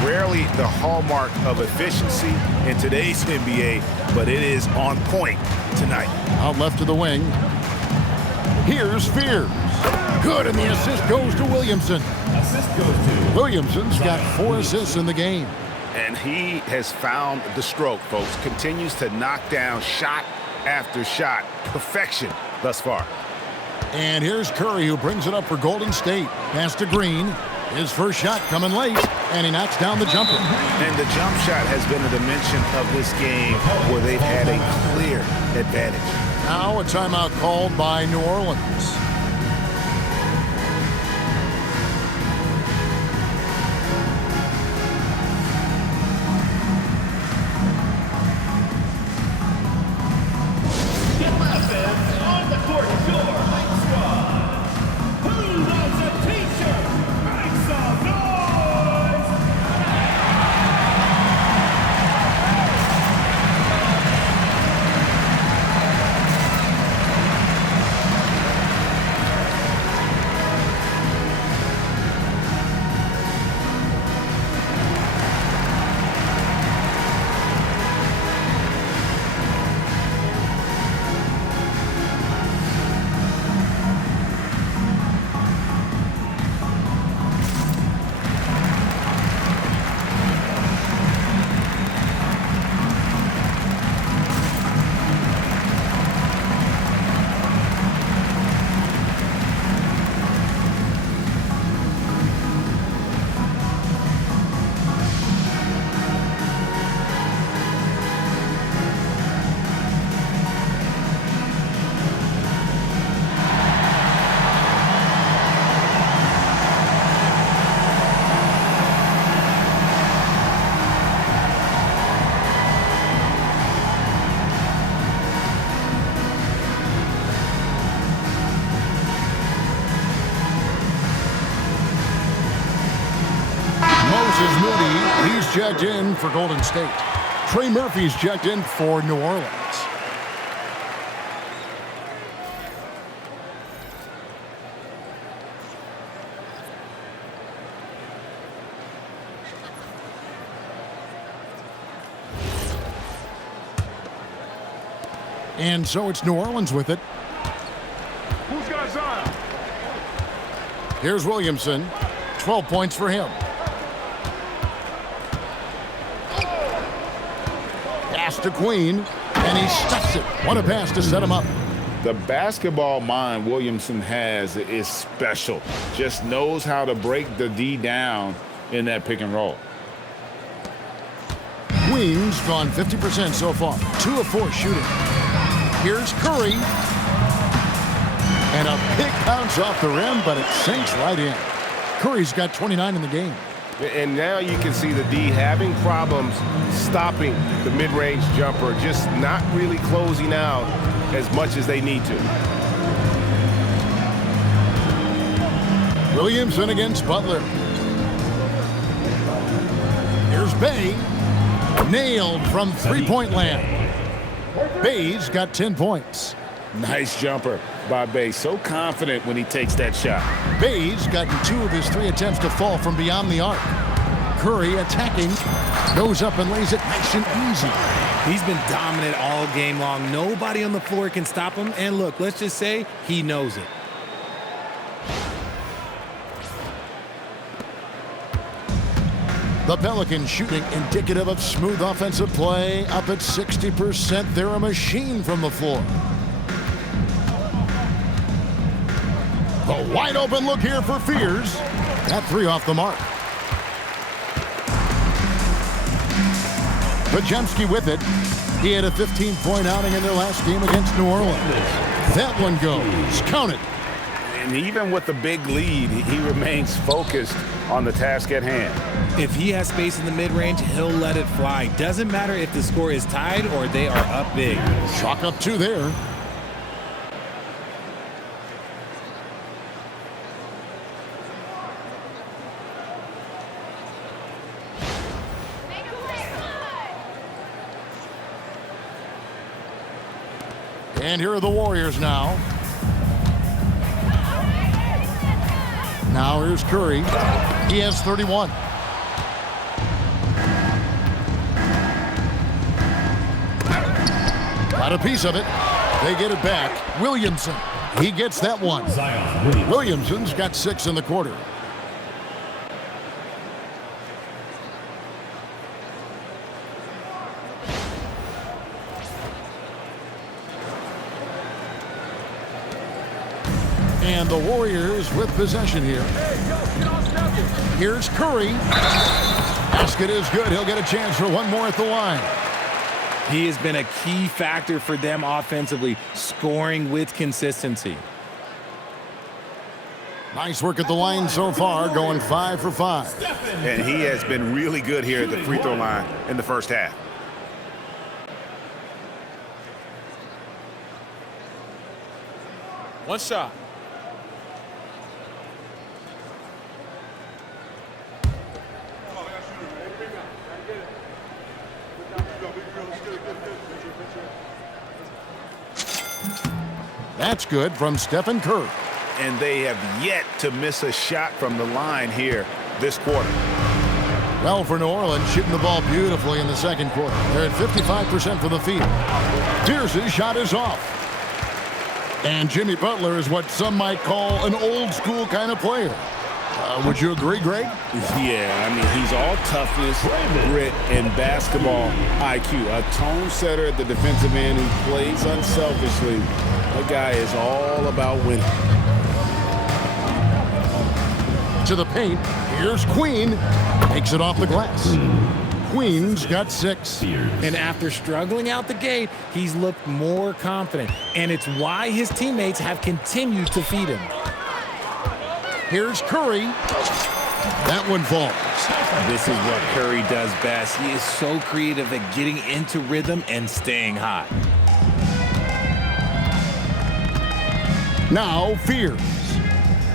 rarely the hallmark of efficiency in today's NBA, but it is on point tonight. Out left to the wing. Here's Fears. Good, and the assist goes to Williamson. Assist goes to Williamson's got 4 assists in the game. And he has found the stroke, folks. Continues to knock down shot after shot. Perfection thus far. And here's Curry, who brings it up for Golden State. Pass to Green. His first shot coming late, and he knocks down the jumper. And the jump shot has been a dimension of this game where they've had a clear advantage. Now a timeout called by New Orleans. On the court, your Mike Squad. Who wants a t-shirt? Make some noise! He's checked in for Golden State. Trey Murphy's checked in for New Orleans. And so it's New Orleans with it. Who's got Zion? Here's Williamson. 12 points for him. Pass to Queen, and he stuffs it. What a pass to set him up. The basketball mind Williamson has is special. Just knows how to break the D down in that pick and roll. Queen's gone 50% so far. 2 of 4 shooting. Here's Curry. And a big bounce off the rim, but it sinks right in. Curry's got 29 in the game. And now you can see the D having problems stopping the mid-range jumper, just not really closing out as much as they need to. Williamson against Butler. Here's Bay. Nailed from three-point land. Bay's got 10 points. Nice jumper by Bay. So confident when he takes that shot. Bay's gotten 2 of his 3 attempts to fall from beyond the arc. Curry attacking. Goes up and lays it nice and easy. He's been dominant all game long. Nobody on the floor can stop him. And look, let's just say he knows it. The Pelicans shooting indicative of smooth offensive play. Up at 60%. They're a machine from the floor. The wide open look here for Fears. That 3 off the mark. Pajemski with it. He had a 15-point outing in their last game against New Orleans. That one goes. Count it. And even with the big lead, he remains focused on the task at hand. If he has space in the mid-range, he'll let it fly. Doesn't matter if the score is tied or they are up big. Chalk up 2 there. And here are the Warriors now. Now here's Curry. He has 31. Got a piece of it. They get it back. Williamson. He gets that one. Williamson's got 6 in the quarter. And the Warriors with possession here. Here's Curry. Basket is good. He'll get a chance for one more at the line. He has been a key factor for them offensively, scoring with consistency. Nice work at the line so far, going 5 for 5. And he has been really good here at the free throw line in the first half. One shot. That's good from Stephen Curry. And they have yet to miss a shot from the line here this quarter. Well, for New Orleans, shooting the ball beautifully in the second quarter. They're at 55% from the field. Pierce's shot is off. And Jimmy Butler is what some might call an old-school kind of player. Would you agree, Greg? Yeah, I mean, he's all toughness, grit, and basketball IQ. A tone setter at the defensive end who plays unselfishly. The guy is all about winning. To the paint, here's Queen. Takes it off the glass. Queen's got 6. And after struggling out the gate, he's looked more confident. And it's why his teammates have continued to feed him. Here's Curry. That one falls. This is what Curry does best. He is so creative at getting into rhythm and staying hot. Now Fears.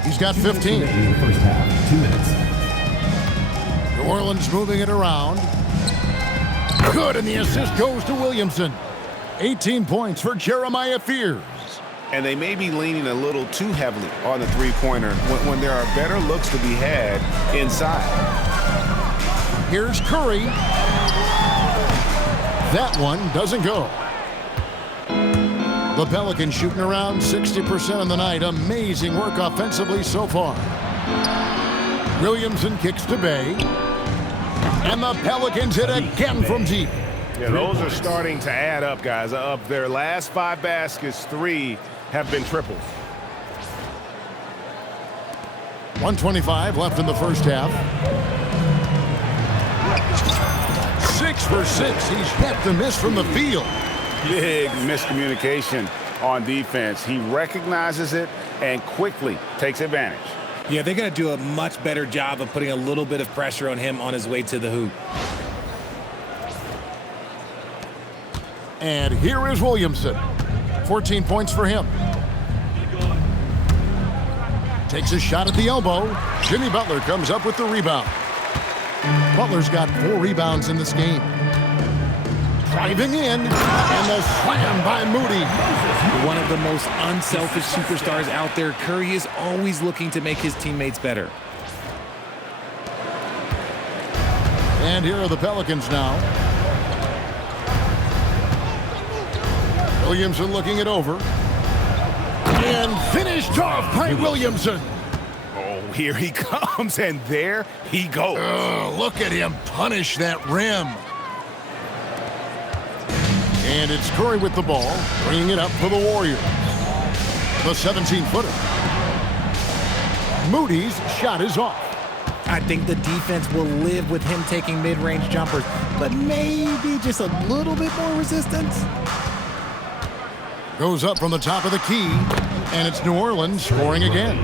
He's got 15. First half, 2 minutes. New Orleans moving it around. Good, and the assist goes to Williamson. 18 points for Jeremiah Fears. And they may be leaning a little too heavily on the three-pointer when there are better looks to be had inside. Here's Curry. That one doesn't go. The Pelicans shooting around 60% on the night. Amazing work offensively so far. Williamson kicks to Bay. And the Pelicans hit again from deep. Yeah, those are starting to add up, guys. Of their last 5 baskets, 3 have been triples. 1:25 left in the first half. 6 for 6. He's yet to miss from the field. Big miscommunication on defense. He recognizes it and quickly takes advantage. Yeah, they're going to do a much better job of putting a little bit of pressure on him on his way to the hoop. And here is Williamson. 14 points for him. Takes a shot at the elbow. Jimmy Butler comes up with the rebound. Butler's got 4 rebounds in this game. Driving in, and the slam by Moody. One of the most unselfish superstars out there, Curry is always looking to make his teammates better. And here are the Pelicans now. Williamson looking it over. And finished off by Williamson. Oh, here he comes, and there he goes. Look at him punish that rim. And it's Curry with the ball, bringing it up for the Warriors. The 17-footer. Moody's shot is off. I think the defense will live with him taking mid-range jumpers, but maybe just a little bit more resistance. Goes up from the top of the key, and it's New Orleans scoring again.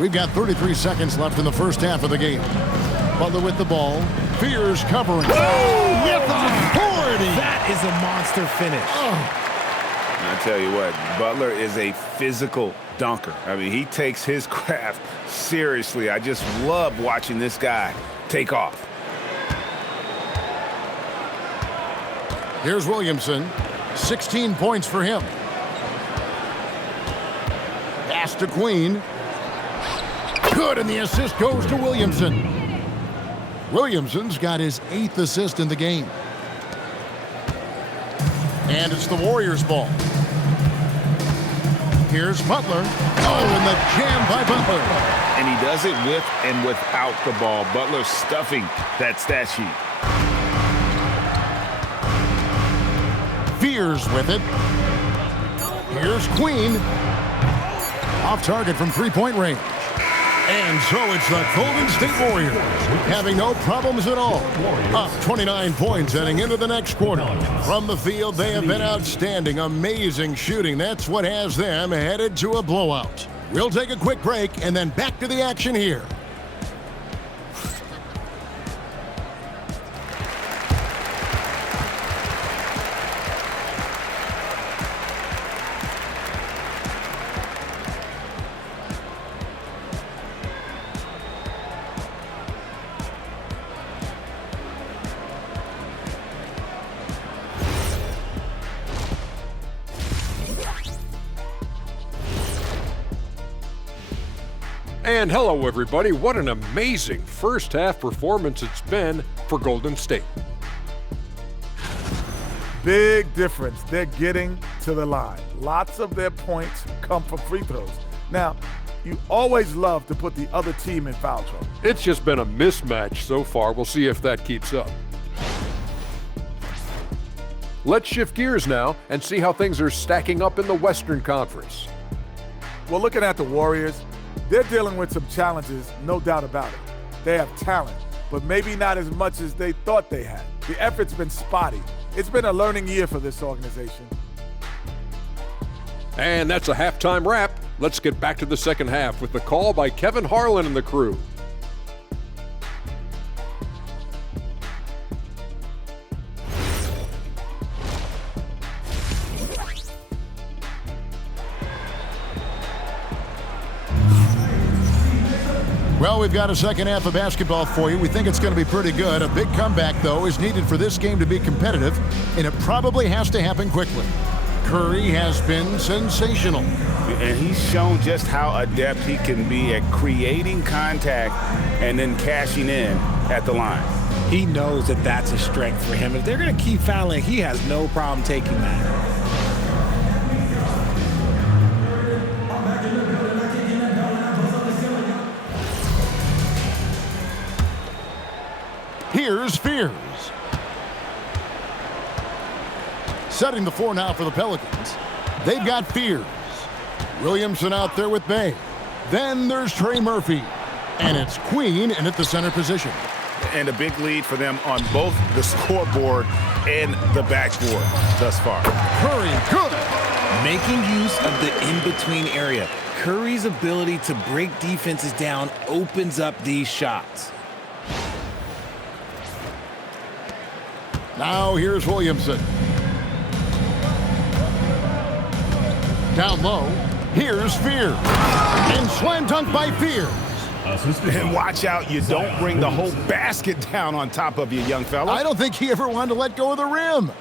We've got 33 seconds left in the first half of the game. Butler with the ball. Fears covering. Oh, with authority. That is a monster finish. I tell you what, Butler is a physical dunker. I mean, he takes his craft seriously. I just love watching this guy take off. Here's Williamson. 16 points for him. Pass to Queen. Good, and the assist goes to Williamson. Williamson's got his 8th assist in the game. And it's the Warriors' ball. Here's Butler. Oh, and the jam by Butler. And he does it with and without the ball. Butler stuffing that stat sheet. Fears with it. Here's Queen. Off target from three-point range. And so it's the Golden State Warriors having no problems at all. Up 29 points heading into the next quarter. From the field, they have been outstanding. Amazing shooting. That's what has them headed to a blowout. We'll take a quick break and then back to the action here. And hello, everybody. What an amazing first half performance it's been for Golden State. Big difference. They're getting to the line. Lots of their points come from free throws. Now, you always love to put the other team in foul trouble. It's just been a mismatch so far. We'll see if that keeps up. Let's shift gears now and see how things are stacking up in the Western Conference. Well, looking at the Warriors, they're dealing with some challenges, no doubt about it. They have talent, but maybe not as much as they thought they had. The effort's been spotty. It's been a learning year for this organization. And that's a halftime wrap. Let's get back to the second half with the call by Kevin Harlan and the crew. Well, we've got a second half of basketball for you. We think it's going to be pretty good. A big comeback, though, is needed for this game to be competitive, and it probably has to happen quickly. Curry has been sensational. And he's shown just how adept he can be at creating contact and then cashing in at the line. He knows that that's a strength for him. If they're going to keep fouling, he has no problem taking that. Here's Fears. Setting the floor now for the Pelicans. They've got Fears. Williamson out there with Bay. Then there's Trey Murphy. And it's Queen in at the center position. And a big lead for them on both the scoreboard and the backboard thus far. Curry, good. Making use of the in-between area. Curry's ability to break defenses down opens up these shots. Now here's Williamson. Down low, here's Fears. And slam dunk by Fears. And watch out, you don't bring the whole basket down on top of you, young fella. I don't think he ever wanted to let go of the rim.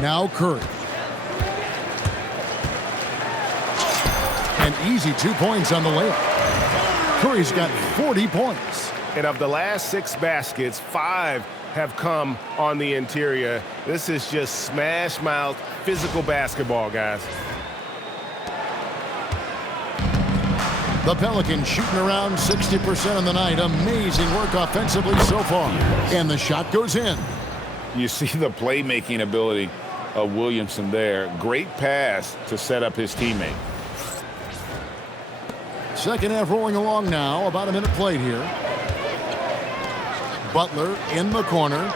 Now Curry. An easy 2 points on the layup. Curry's got 40 points. And of the last 6 baskets, 5 have come on the interior. This is just smash mouth physical basketball, guys. The Pelicans shooting around 60% on the night. Amazing work offensively so far. And the shot goes in. You see the playmaking ability of Williamson there. Great pass to set up his teammate. Second half rolling along now. About a minute played here. Butler in the corner.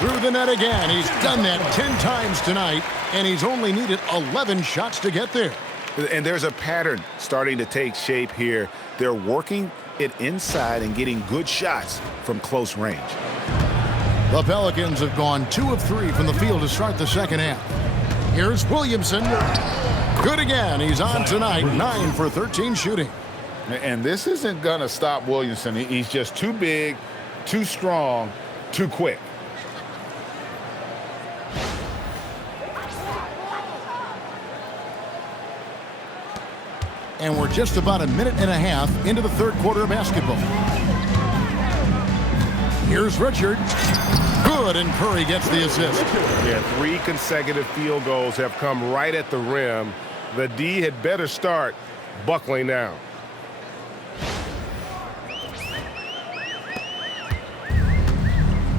Through the net again. He's done that 10 times tonight, and he's only needed 11 shots to get there. And there's a pattern starting to take shape here. They're working it inside and getting good shots from close range. The Pelicans have gone 2 of 3 from the field to start the second half. Here's Williamson. Good again. He's on tonight, 9 for 13 shooting. And this isn't going to stop Williamson. He's just too big, too strong, too quick. And we're just about a minute and a half into the third quarter of basketball. Here's Richard. Good, and Curry gets the assist. Yeah, 3 consecutive field goals have come right at the rim. The D had better start buckling down.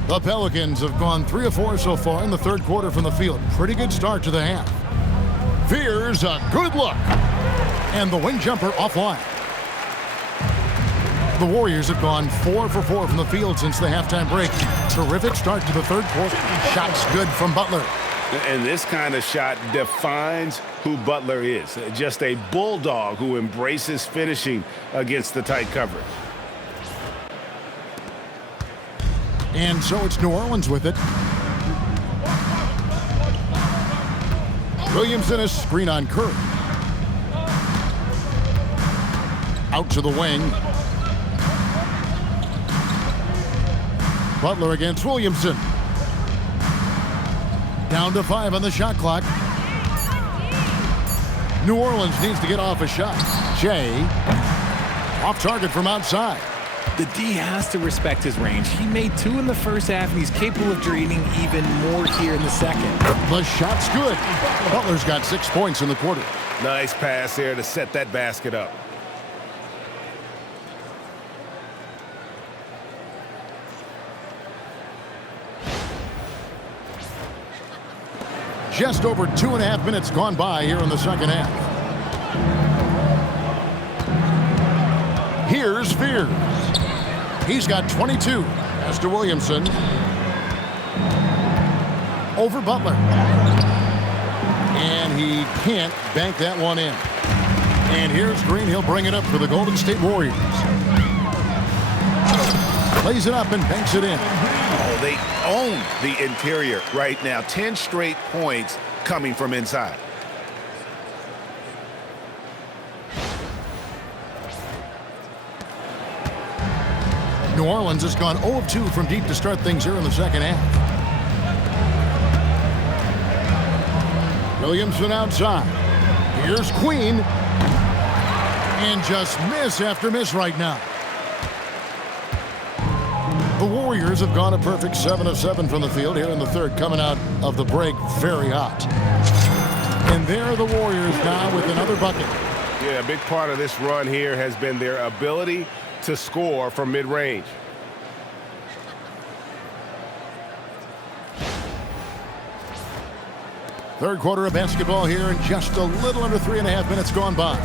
The Pelicans have gone 3 of 4 so far in the third quarter from the field. Pretty good start to the half. Fears a good look. And the wing jumper offline. The Warriors have gone 4 for 4 from the field since the halftime break. Terrific start to the third quarter. Shots good from Butler. And this kind of shot defines who Butler is. Just a bulldog who embraces finishing against the tight coverage. And so it's New Orleans with it. Williamson a screen on Curry. Out to the wing. Butler against Williamson. Down to 5 on the shot clock. New Orleans needs to get off a shot. Jay off target from outside. The D has to respect his range. He made 2 in the first half, and he's capable of draining even more here in the second. The shot's good. Butler's got 6 points in the quarter. Nice pass there to set that basket up. Just over 2.5 minutes gone by here in the second half. Here's Fears. He's got 22. As to Williamson. Over Butler. And he can't bank that one in. And here's Green. He'll bring it up for the Golden State Warriors. Plays it up and banks it in. Oh, they own the interior right now. 10 straight points coming from inside. New Orleans has gone 0 of 2 from deep to start things here in the second half. Williamson outside. Here's Queen. And just miss after miss right now. The Warriors have gone a perfect 7 of 7 from the field here in the third, coming out of the break very hot. And there are the Warriors now with another bucket. Yeah, a big part of this run here has been their ability to score from mid-range. Third quarter of basketball here, and just a little under 3.5 minutes gone by.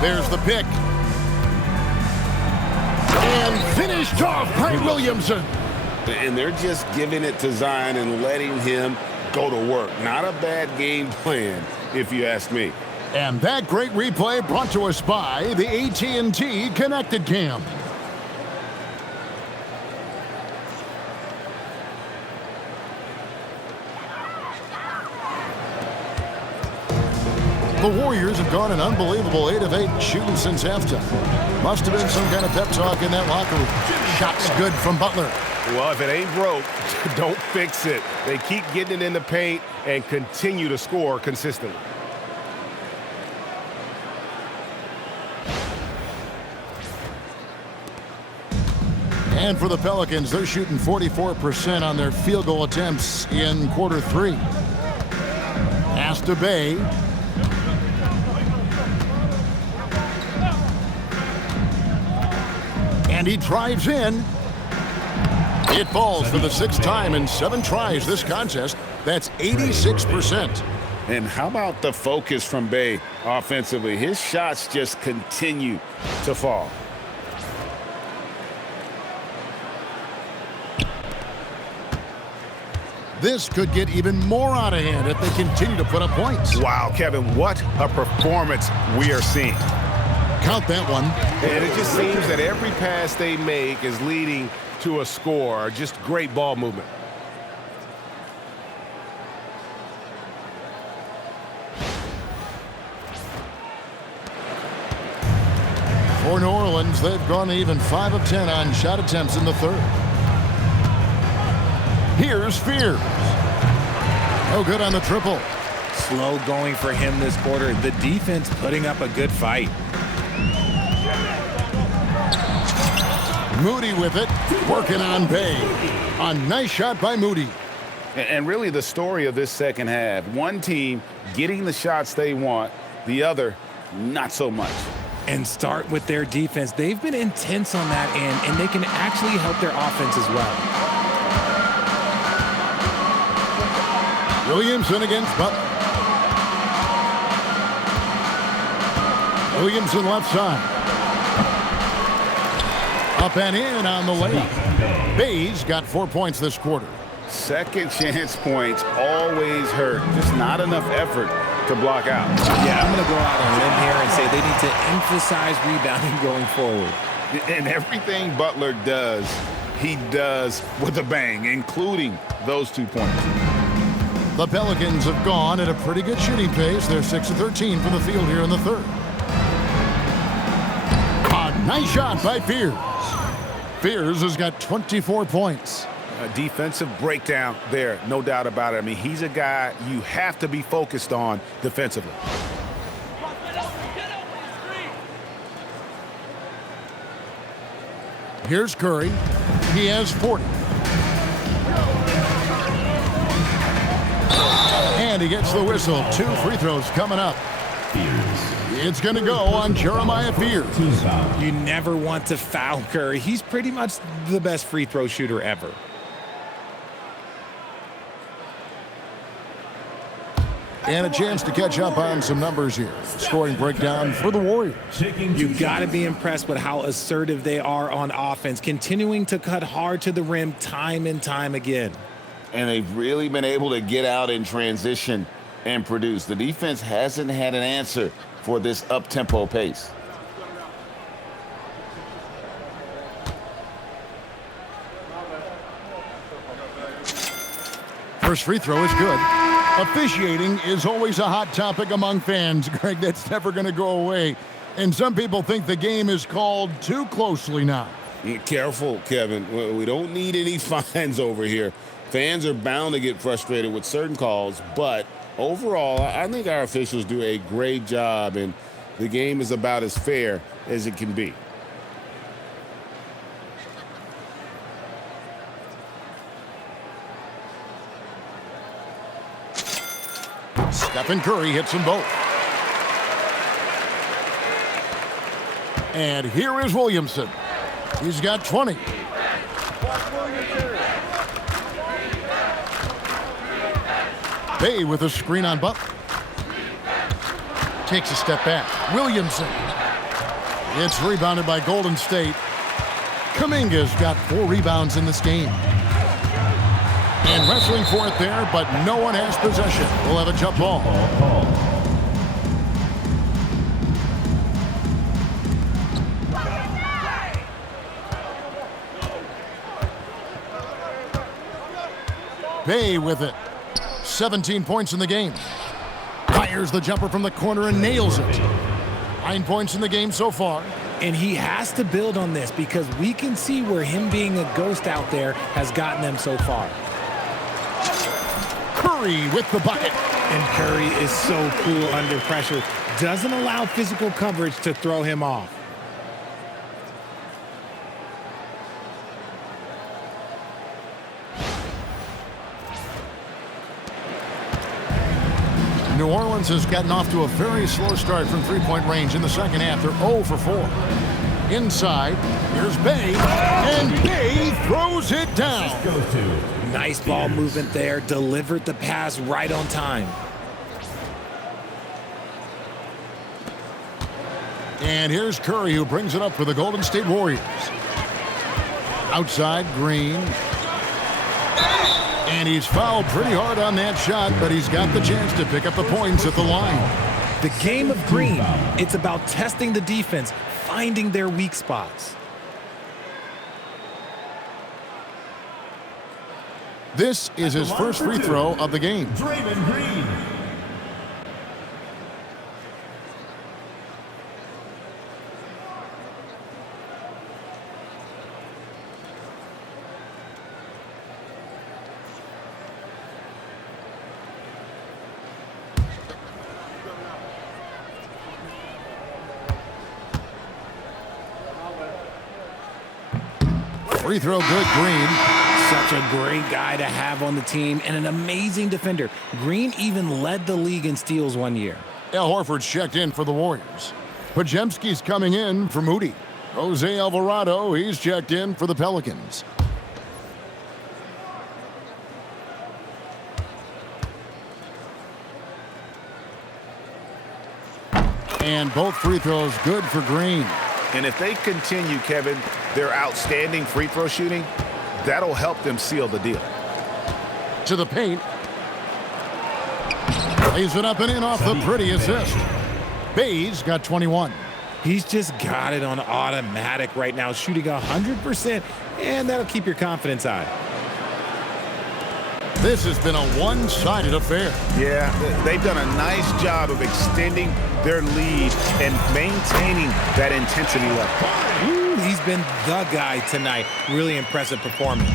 There's the pick. And finished off by Williamson. And they're just giving it to Zion and letting him go to work. Not a bad game plan, if you ask me. And that great replay brought to us by the AT&T Connected Cam. The Warriors have gone an unbelievable 8 of 8 shooting since halftime. Must have been some kind of pep talk in that locker room. Shots good from Butler. Well, if it ain't broke, don't fix it. They keep getting it in the paint and continue to score consistently. And for the Pelicans, they're shooting 44% on their field goal attempts in quarter 3. Pass to Bay. And he drives in. It falls for the 6th time in 7 tries this contest. That's 86%. And how about the focus from Bay offensively? His shots just continue to fall. This could get even more out of hand if they continue to put up points. Wow, Kevin, what a performance we are seeing. Count that one. And it just seems that every pass they make is leading to a score. Just great ball movement. For New Orleans, they've gone even 5 of 10 on shot attempts in the third. Here's Fears. No good on the triple. Slow going for him this quarter. The defense putting up a good fight. Moody with it, working on Bay. A nice shot by Moody. And really the story of this second half, one team getting the shots they want, the other not so much. And start with their defense. They've been intense on that end, and they can actually help their offense as well. Williamson against Butler. Williamson left side. Up and in on the layup. Bay's got 4 points this quarter. Second chance points always hurt. Just not enough effort to block out. Yeah, I'm going to go out on a limb here and say they need to emphasize rebounding going forward. And everything Butler does, he does with a bang, including those 2 points. The Pelicans have gone at a pretty good shooting pace. They're 6 of 13 from the field here in the third. A nice shot by Fears. Fears has got 24 points. A defensive breakdown there, no doubt about it. I mean, he's a guy you have to be focused on defensively. Here's Curry. He has 40. And he gets the whistle. 2 free throws coming up. It's going to go on Jeremiah Fears. You never want to foul Curry. He's pretty much the best free throw shooter ever. And a chance to catch up on some numbers here. Scoring breakdown for the Warriors. You've got to be impressed with how assertive they are on offense, continuing to cut hard to the rim time and time again. And they've really been able to get out in transition and produce. The defense hasn't had an answer for this up-tempo pace. First free throw is good. Officiating is always a hot topic among fans, Greg. That's never going to go away. And some people think the game is called too closely now. Careful, Kevin. We don't need any fines over here. Fans are bound to get frustrated with certain calls, but overall, I think our officials do a great job, and the game is about as fair as it can be. Stephen Curry hits them both. And here is Williamson. He's got 20. Bay with a screen on Butler. Takes a step back. Williamson. It's rebounded by Golden State. Kuminga's got 4 rebounds in this game. And wrestling for it there, but no one has possession. We'll have a jump ball. Bay with it. 17 points in the game. Fires the jumper from the corner and nails it. 9 points in the game so far. And he has to build on this because we can see where him being a ghost out there has gotten them so far. Curry with the bucket. And Curry is so cool under pressure. Doesn't allow physical coverage to throw him off. New Orleans has gotten off to a very slow start from three-point range in the second half. They're 0 for 4. Inside, here's Bay, and Bay throws it down. Nice ball movement there. Delivered the pass right on time. And here's Curry, who brings it up for the Golden State Warriors. Outside, Green. And he's fouled pretty hard on that shot, but he's got the chance to pick up the points at the line. The game of Green, it's about testing the defense, finding their weak spots. This is his first free throw of the game. Draymond Green. Free throw good, Green. Such a great guy to have on the team and an amazing defender. Green even led the league in steals one year. Al Horford's checked in for the Warriors. Pajemski's coming in for Moody. Jose Alvarado, he's checked in for the Pelicans. And both free throws good for Green. And if they continue, Kevin, their outstanding free throw shooting, that'll help them seal the deal. To the paint. Lays it up and in off the pretty assist. Bayes got 21. He's just got it on automatic right now, shooting 100%, and that'll keep your confidence high. This has been a one-sided affair. Yeah, they've done a nice job of extending their lead and maintaining that intensity level. Ooh, he's been the guy tonight. Really impressive performance.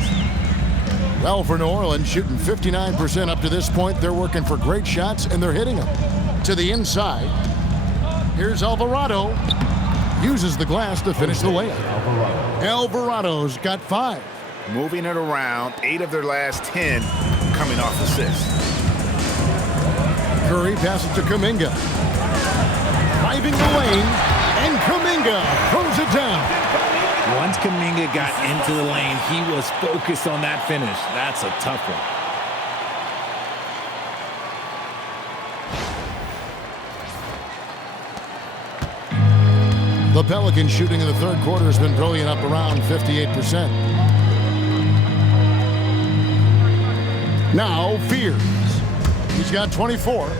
Well, for New Orleans, shooting 59% up to this point. They're working for great shots, and they're hitting them. To the inside. Here's Alvarado. Uses the glass to finish the layup. Alvarado's got 5. Moving it around, 8 of their last 10 coming off assists. Curry passes to Kuminga. Driving the lane, and Kuminga throws it down. Once Kuminga got into the lane, he was focused on that finish. That's a tough one. The Pelicans shooting in the third quarter has been brilliant, up around 58%. Now Fears. He's got 24.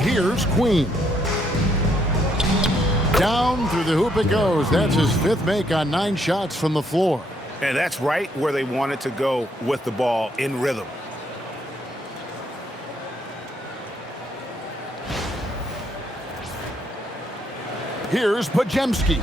Here's Queen. Down through the hoop it goes. That's his 5th make on 9 shots from the floor. And that's right where they wanted to go with the ball, in rhythm. Here's Pajemski.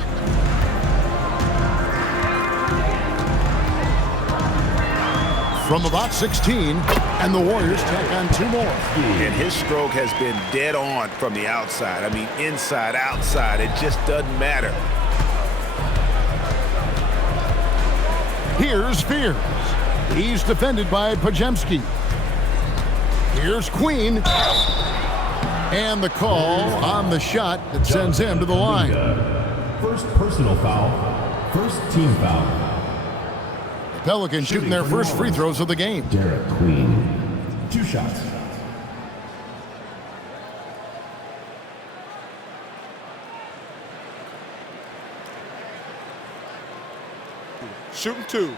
From about 16, and the Warriors tack on 2 more. And his stroke has been dead on from the outside. I mean, inside, outside, it just doesn't matter. Here's Fears. He's defended by Pajemski. Here's Queen. And the call on the shot that sends him to the line. First personal foul. First team foul. The Pelicans shooting their first free throws of the game. Derek Queen. 2 shots. Shooting 2.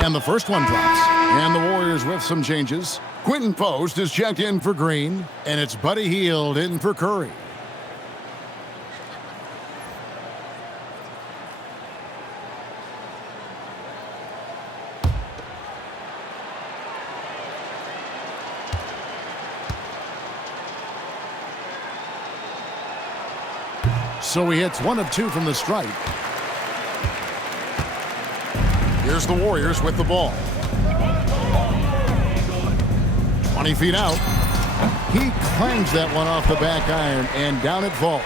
And the first one drops. And the Warriors with some changes. Quentin Post is checked in for Green. And it's Buddy Hield in for Curry. So he hits 1 of 2 from the stripe. Here's the Warriors with the ball. 20 feet out. He clangs that one off the back iron, and down it falls.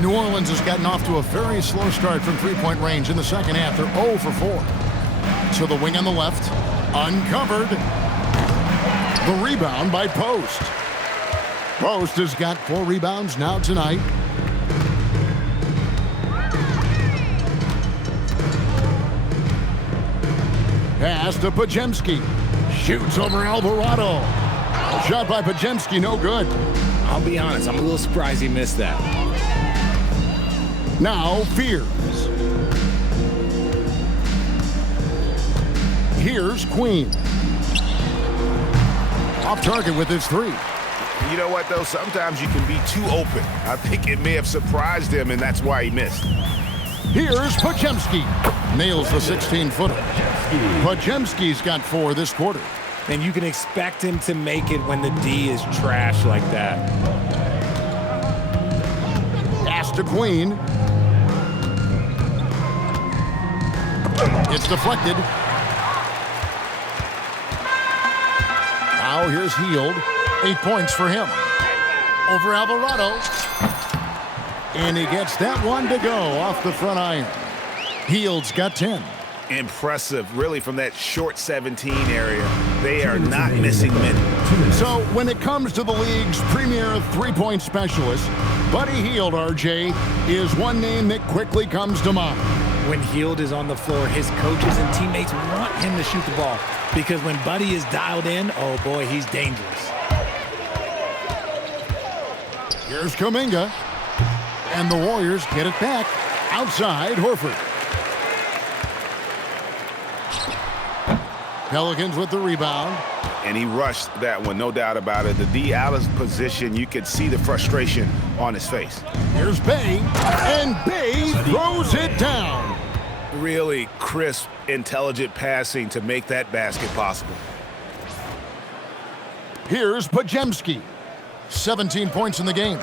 New Orleans has gotten off to a very slow start from three-point range in the second half. They're 0 for 4. To the wing on the left. Uncovered. The rebound by Post. Post has got 4 rebounds now tonight. Pass to Pajemski. Shoots over Alvarado. Shot by Pajemski, no good. I'll be honest, I'm a little surprised he missed that. Now Fears. Here's Queen. Off target with his 3. You know what, though? Sometimes you can be too open. I think it may have surprised him, and that's why he missed. Here's Pajemski. Nails the 16-footer. Pajemski's got 4 this quarter. And you can expect him to make it when the D is trash like that. Pass to Queen. It's deflected. Now here's Hield. 8 points for him. over Alvarado. And he gets that one to go off the front iron. Hield's got 10. Impressive, really, from that short 17 area. They are not missing many. So when it comes to the league's premier three-point specialist, Buddy Hield, RJ, is one name that quickly comes to mind. When Hield is on the floor, his coaches and teammates want him to shoot the ball because when Buddy is dialed in, oh boy, he's dangerous. Here's Kuminga, and the Warriors get it back outside Horford. Pelicans with the rebound. And he rushed that one, no doubt about it. The D out of position, you could see the frustration on his face. Here's Bay, and Bay throws it down. Really crisp, intelligent passing to make that basket possible. Here's Podziemski. 17 points in the game.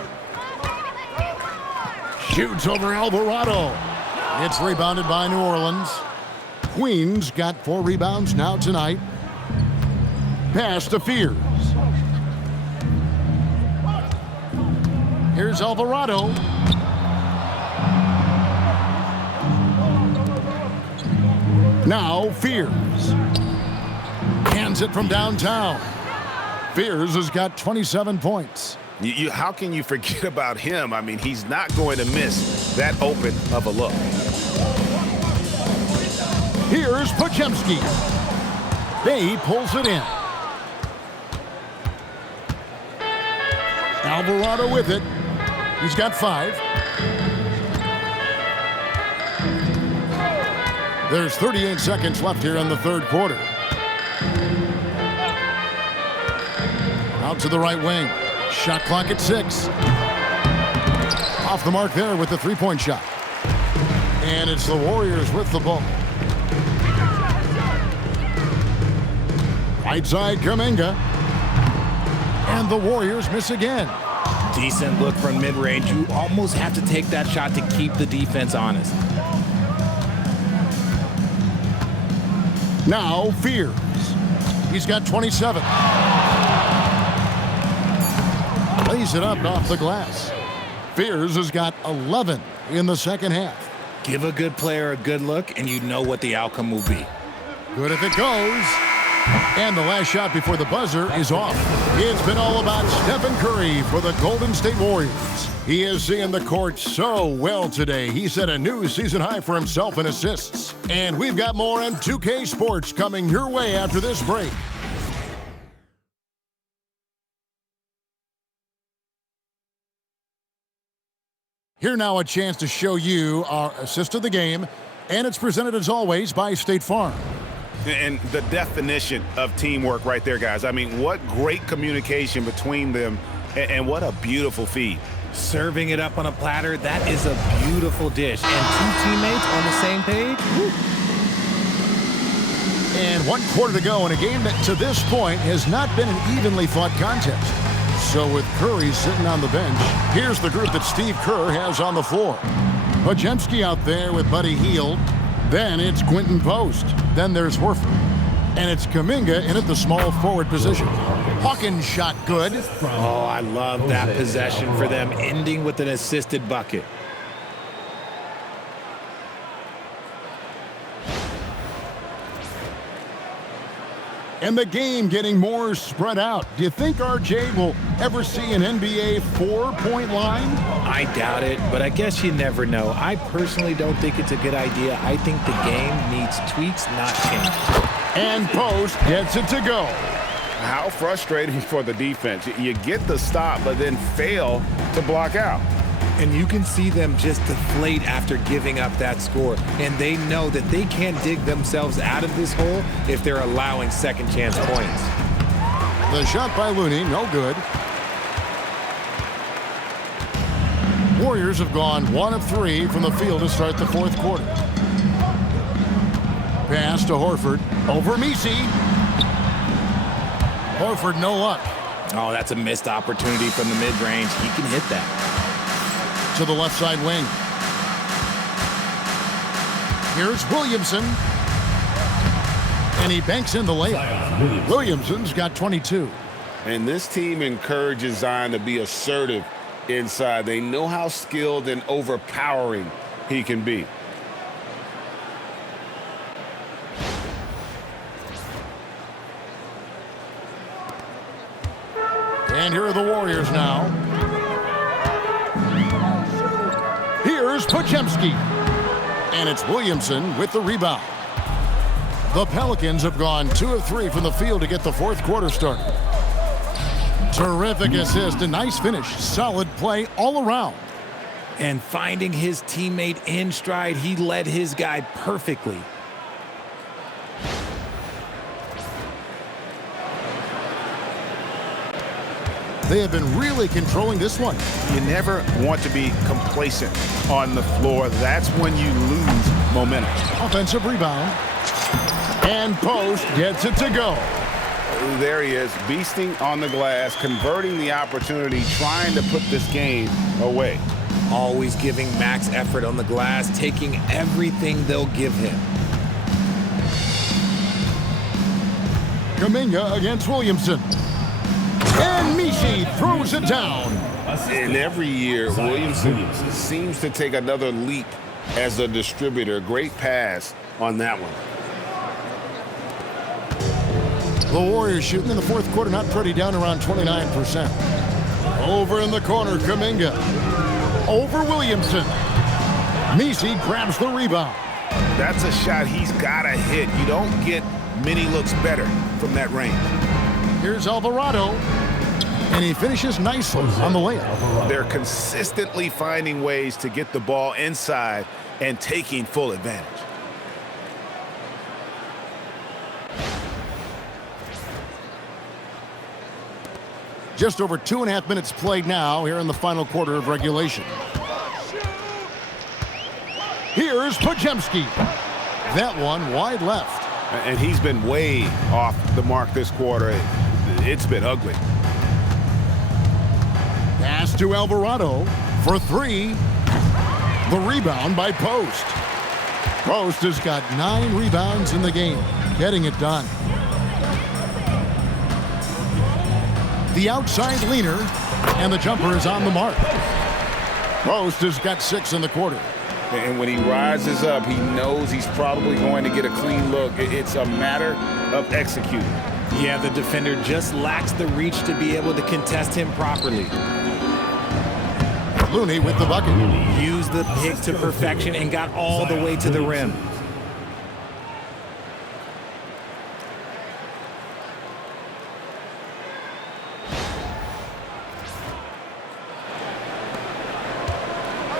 Shoots over Alvarado. It's rebounded by New Orleans. Queens got 4 rebounds now tonight. Pass to Fears. Here's Alvarado. Now Fears. Hands it from downtown. Fears has got 27 points. How can you forget about him? I mean, he's not going to miss that open of a look. Here's Podziemski. Bay pulls it in. Alvarado with it. He's got 5. There's 38 seconds left here in the third quarter. Out to the right wing. Shot clock at 6. Off the mark there with the three-point shot. And it's the Warriors with the ball. Right side, Kuminga. And the Warriors miss again. Decent look from mid-range. You almost have to take that shot to keep the defense honest. Now Fears. He's got 27. Lays it up off the glass. Fears has got 11 in the second half. Give a good player a good look, and you know what the outcome will be. Good if it goes. And the last shot before the buzzer is off. It's been all about Stephen Curry for the Golden State Warriors. He is seeing the court so well today. He set a new season high for himself in assists. And we've got more on 2K Sports coming your way after this break. Here now a chance to show you our assist of the game. And it's presented as always by State Farm. And the definition of teamwork right there, guys. I mean, what great communication between them, and what a beautiful feed. Serving it up on a platter, that is a beautiful dish. And 2 teammates on the same page. Woo. And 1 quarter to go in a game that to this point has not been an evenly fought contest. So with Curry sitting on the bench, here's the group that Steve Kerr has on the floor. Podziemski out there with Buddy Hield. Then it's Quinton Post. Then there's Horford. And it's Kuminga in at the small forward position. Hawkins shot good. Oh, I love that possession for them, ending with an assisted bucket. And the game getting more spread out. Do you think RJ will ever see an NBA 4-point line? I doubt it, but I guess you never know. I personally don't think it's a good idea. I think the game needs tweaks, not changes. And Post gets it to go. How frustrating for the defense. You get the stop, but then fail to block out. And you can see them just deflate after giving up that score. And they know that they can't dig themselves out of this hole if they're allowing second chance points. The shot by Looney, no good. Warriors have gone 1 of 3 from the field to start the fourth quarter. Pass to Horford. Over Messi. Horford, no luck. Oh, that's a missed opportunity from the mid-range. He can hit that. To the left side wing. Here's Williamson. And he banks in the layup. Williamson's got 22. And this team encourages Zion to be assertive inside. They know how skilled and overpowering he can be. And here are the Warriors now. Here's Podziemski. And it's Williamson with the rebound. The Pelicans have gone 2 of 3 from the field to get the fourth quarter started. Terrific assist, a nice finish, solid play all around. And finding his teammate in stride, he led his guy perfectly. They have been really controlling this one. You never want to be complacent on the floor. That's when you lose momentum. Offensive rebound. And Post gets it to go. There he is, beasting on the glass, converting the opportunity, trying to put this game away. Always giving max effort on the glass, taking everything they'll give him. Kuminga against Williamson. And Mishi throws it down. And every year, Williamson seems to take another leap as a distributor. Great pass on that one. The Warriors shooting in the fourth quarter, not pretty, down around 29%. Over in the corner, Kuminga. Over Williamson. Mishi grabs the rebound. That's a shot he's got to hit. You don't get many looks better from that range. Here's Alvarado. And he finishes nicely on the layup. They're consistently finding ways to get the ball inside and taking full advantage. Just over 2.5 minutes played now here in the final quarter of regulation. Here's Podziemski. That one wide left. And he's been way off the mark this quarter. It's been ugly. Pass to Alvarado for 3. The rebound by Post. Post has got 9 rebounds in the game, getting it done. The outside leaner, and the jumper is on the mark. Post has got 6 in the quarter. And when he rises up, he knows he's probably going to get a clean look. It's a matter of executing. Yeah, the defender just lacks the reach to be able to contest him properly. Looney with the bucket. Used the pick to perfection and got all the way to the rim.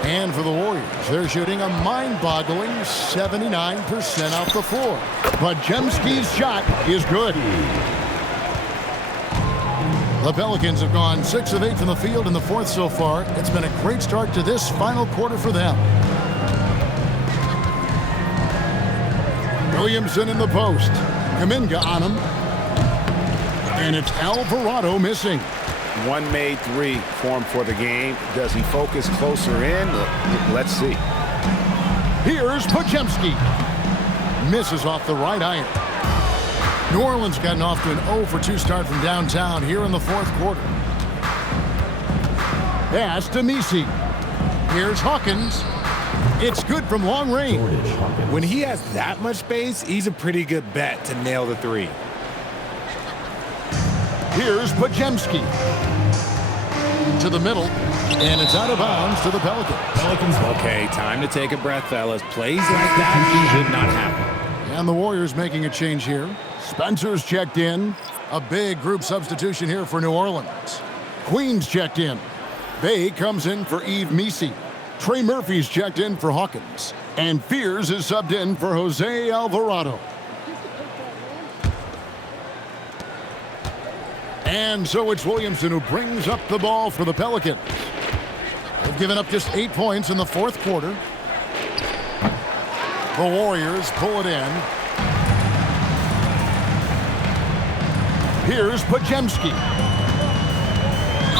And for the Warriors, they're shooting a mind-boggling 79% off the floor. Podziemski's shot is good. The Pelicans have gone 6 of 8 from the field in the fourth so far. It's been a great start to this final quarter for them. Williamson in the post. Kuminga on him. And it's Alvarado missing. One made 3 for him for the game. Does he focus closer in? Let's see. Here's Podziemski. Misses off the right iron. New Orleans gotten off to an 0-for-2 start from downtown here in the fourth quarter. Pass to Mishi. Here's Hawkins. It's good from long range. When he has that much space, he's a pretty good bet to nail the 3. Here's Podziemski. To the middle, and it's out of bounds to the Pelicans. Okay, time to take a breath, fellas. Plays like that should not happen. And the Warriors making a change here. Spencer's checked in. A big group substitution here for New Orleans. Queen's checked in. Bay comes in for Yves Mishi. Trey Murphy's checked in for Hawkins. And Fears is subbed in for Jose Alvarado. And so it's Williamson who brings up the ball for the Pelicans. They've given up just 8 points in the fourth quarter. The Warriors pull it in. Here's Podziemski.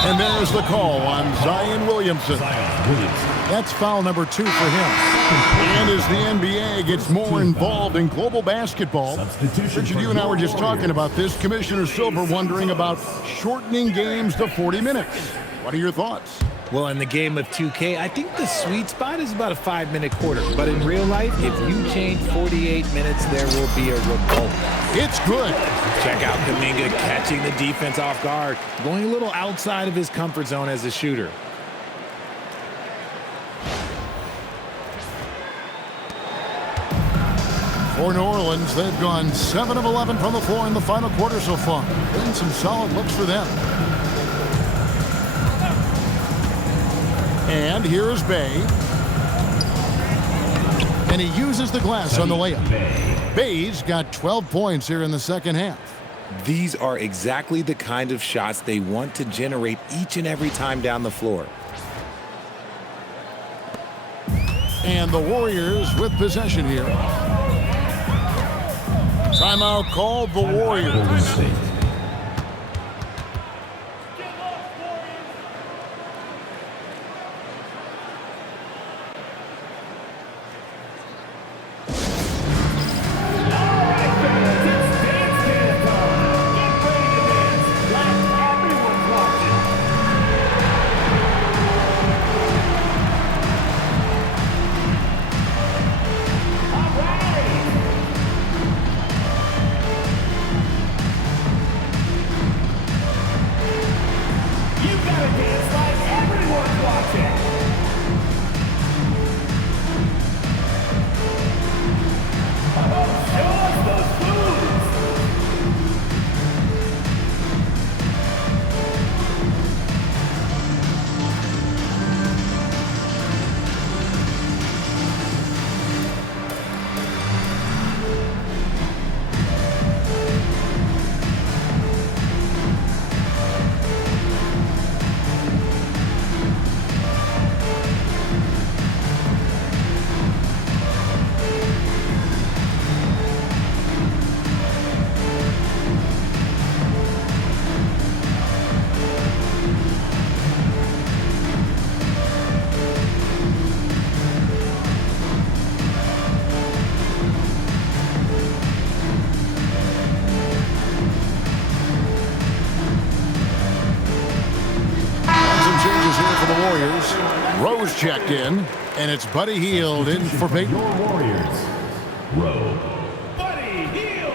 And there's the call on Zion Williamson. That's foul number 2 for him. And as the NBA gets more involved in global basketball, Richard, you and I were just talking about this. Commissioner Silver wondering about shortening games to 40 minutes. What are your thoughts? Well, in the game of 2K, I think the sweet spot is about a 5-minute quarter. But in real life, if you change 48 minutes, there will be a revolt. It's good. Check out Kuminga catching the defense off guard, going a little outside of his comfort zone as a shooter. For New Orleans, they've gone 7 of 11 from the floor in the final quarter so far. Been some solid looks for them. And here's Bay. And he uses the glass on the layup. Bay's got 12 points here in the second half. These are exactly the kind of shots they want to generate each and every time down the floor. And the Warriors with possession here. Timeout called the Warriors. Rose checked in, and it's Buddy Hield in for Peyton. Your Warriors, Rose. Buddy Hield.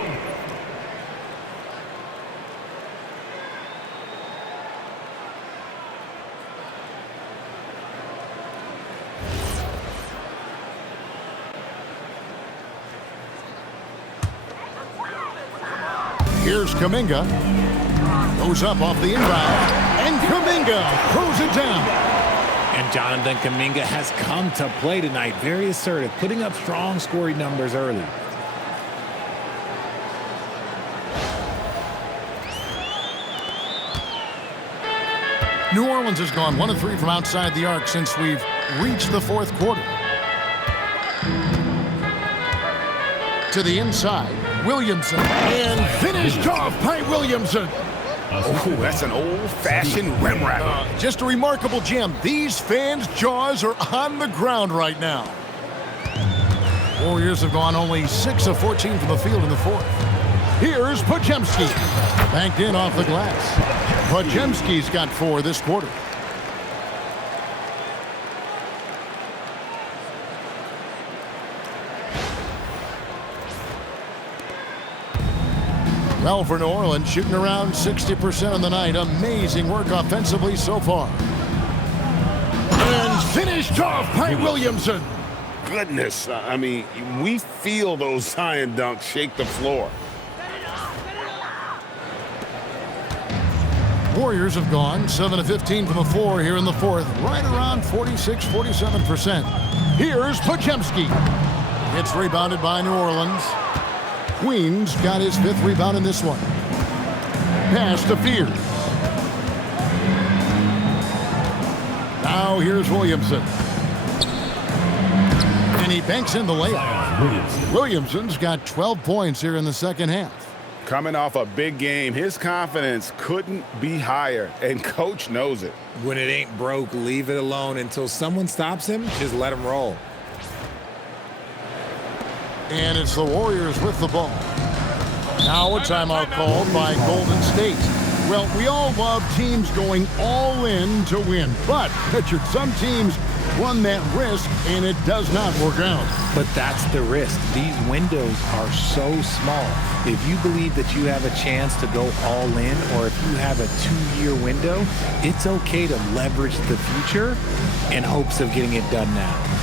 Here's Kuminga. Goes up off the inbound, and Kuminga throws it down. And Jonathan Kuminga has come to play tonight. Very assertive, putting up strong scoring numbers early. New Orleans has gone 1 of 3 from outside the arc since we've reached the fourth quarter. To the inside, Williamson, and finished off by Williamson. Oh, that's an old-fashioned rim wrap. Just a remarkable gem. These fans' jaws are on the ground right now. Warriors have gone only 6 of 14 from the field in the fourth. Here's Podziemski. Banked in off the glass. Podziemski's got 4 this quarter. Well, for New Orleans, shooting around 60% on the night. Amazing work offensively so far. And finished off by Williamson. Goodness, I mean, we feel those Zion dunks shake the floor. Warriors have gone 7 of 15 from the floor here in the fourth, right around 46-47%. Here's Podziemski. It's rebounded by New Orleans. Queens got his 5th rebound in this one. Pass to Fears. Now here's Williamson. And he banks in the layup. Williamson's got 12 points here in the second half. Coming off a big game, his confidence couldn't be higher, and Coach knows it. When it ain't broke, leave it alone. Until someone stops him, just let him roll. And it's the Warriors with the ball. Now a timeout called by Golden State. Well, we all love teams going all in to win, but Richard, some teams run that risk, and it does not work out. But that's the risk. These windows are so small. If you believe that you have a chance to go all in, or if you have a 2-year window, it's okay to leverage the future in hopes of getting it done now.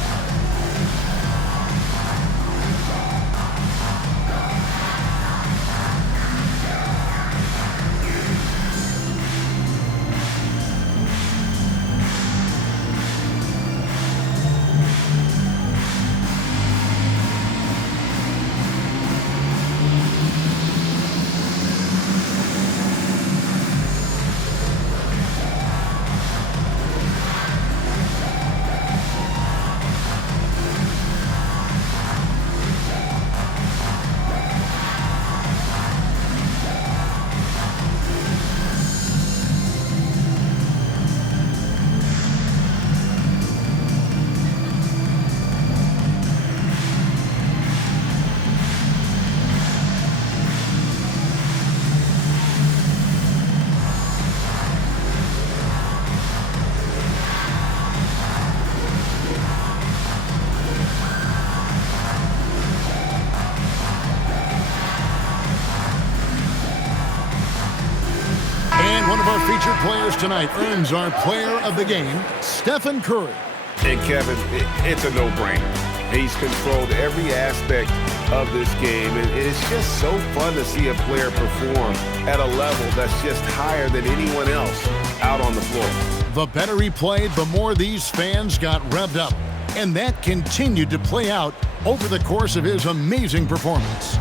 One of our featured players tonight earns our player of the game, Stephen Curry. And Kevin, it's a no-brainer. He's controlled every aspect of this game, and it's just so fun to see a player perform at a level that's just higher than anyone else out on the floor. The better he played, the more these fans got revved up, and that continued to play out over the course of his amazing performance.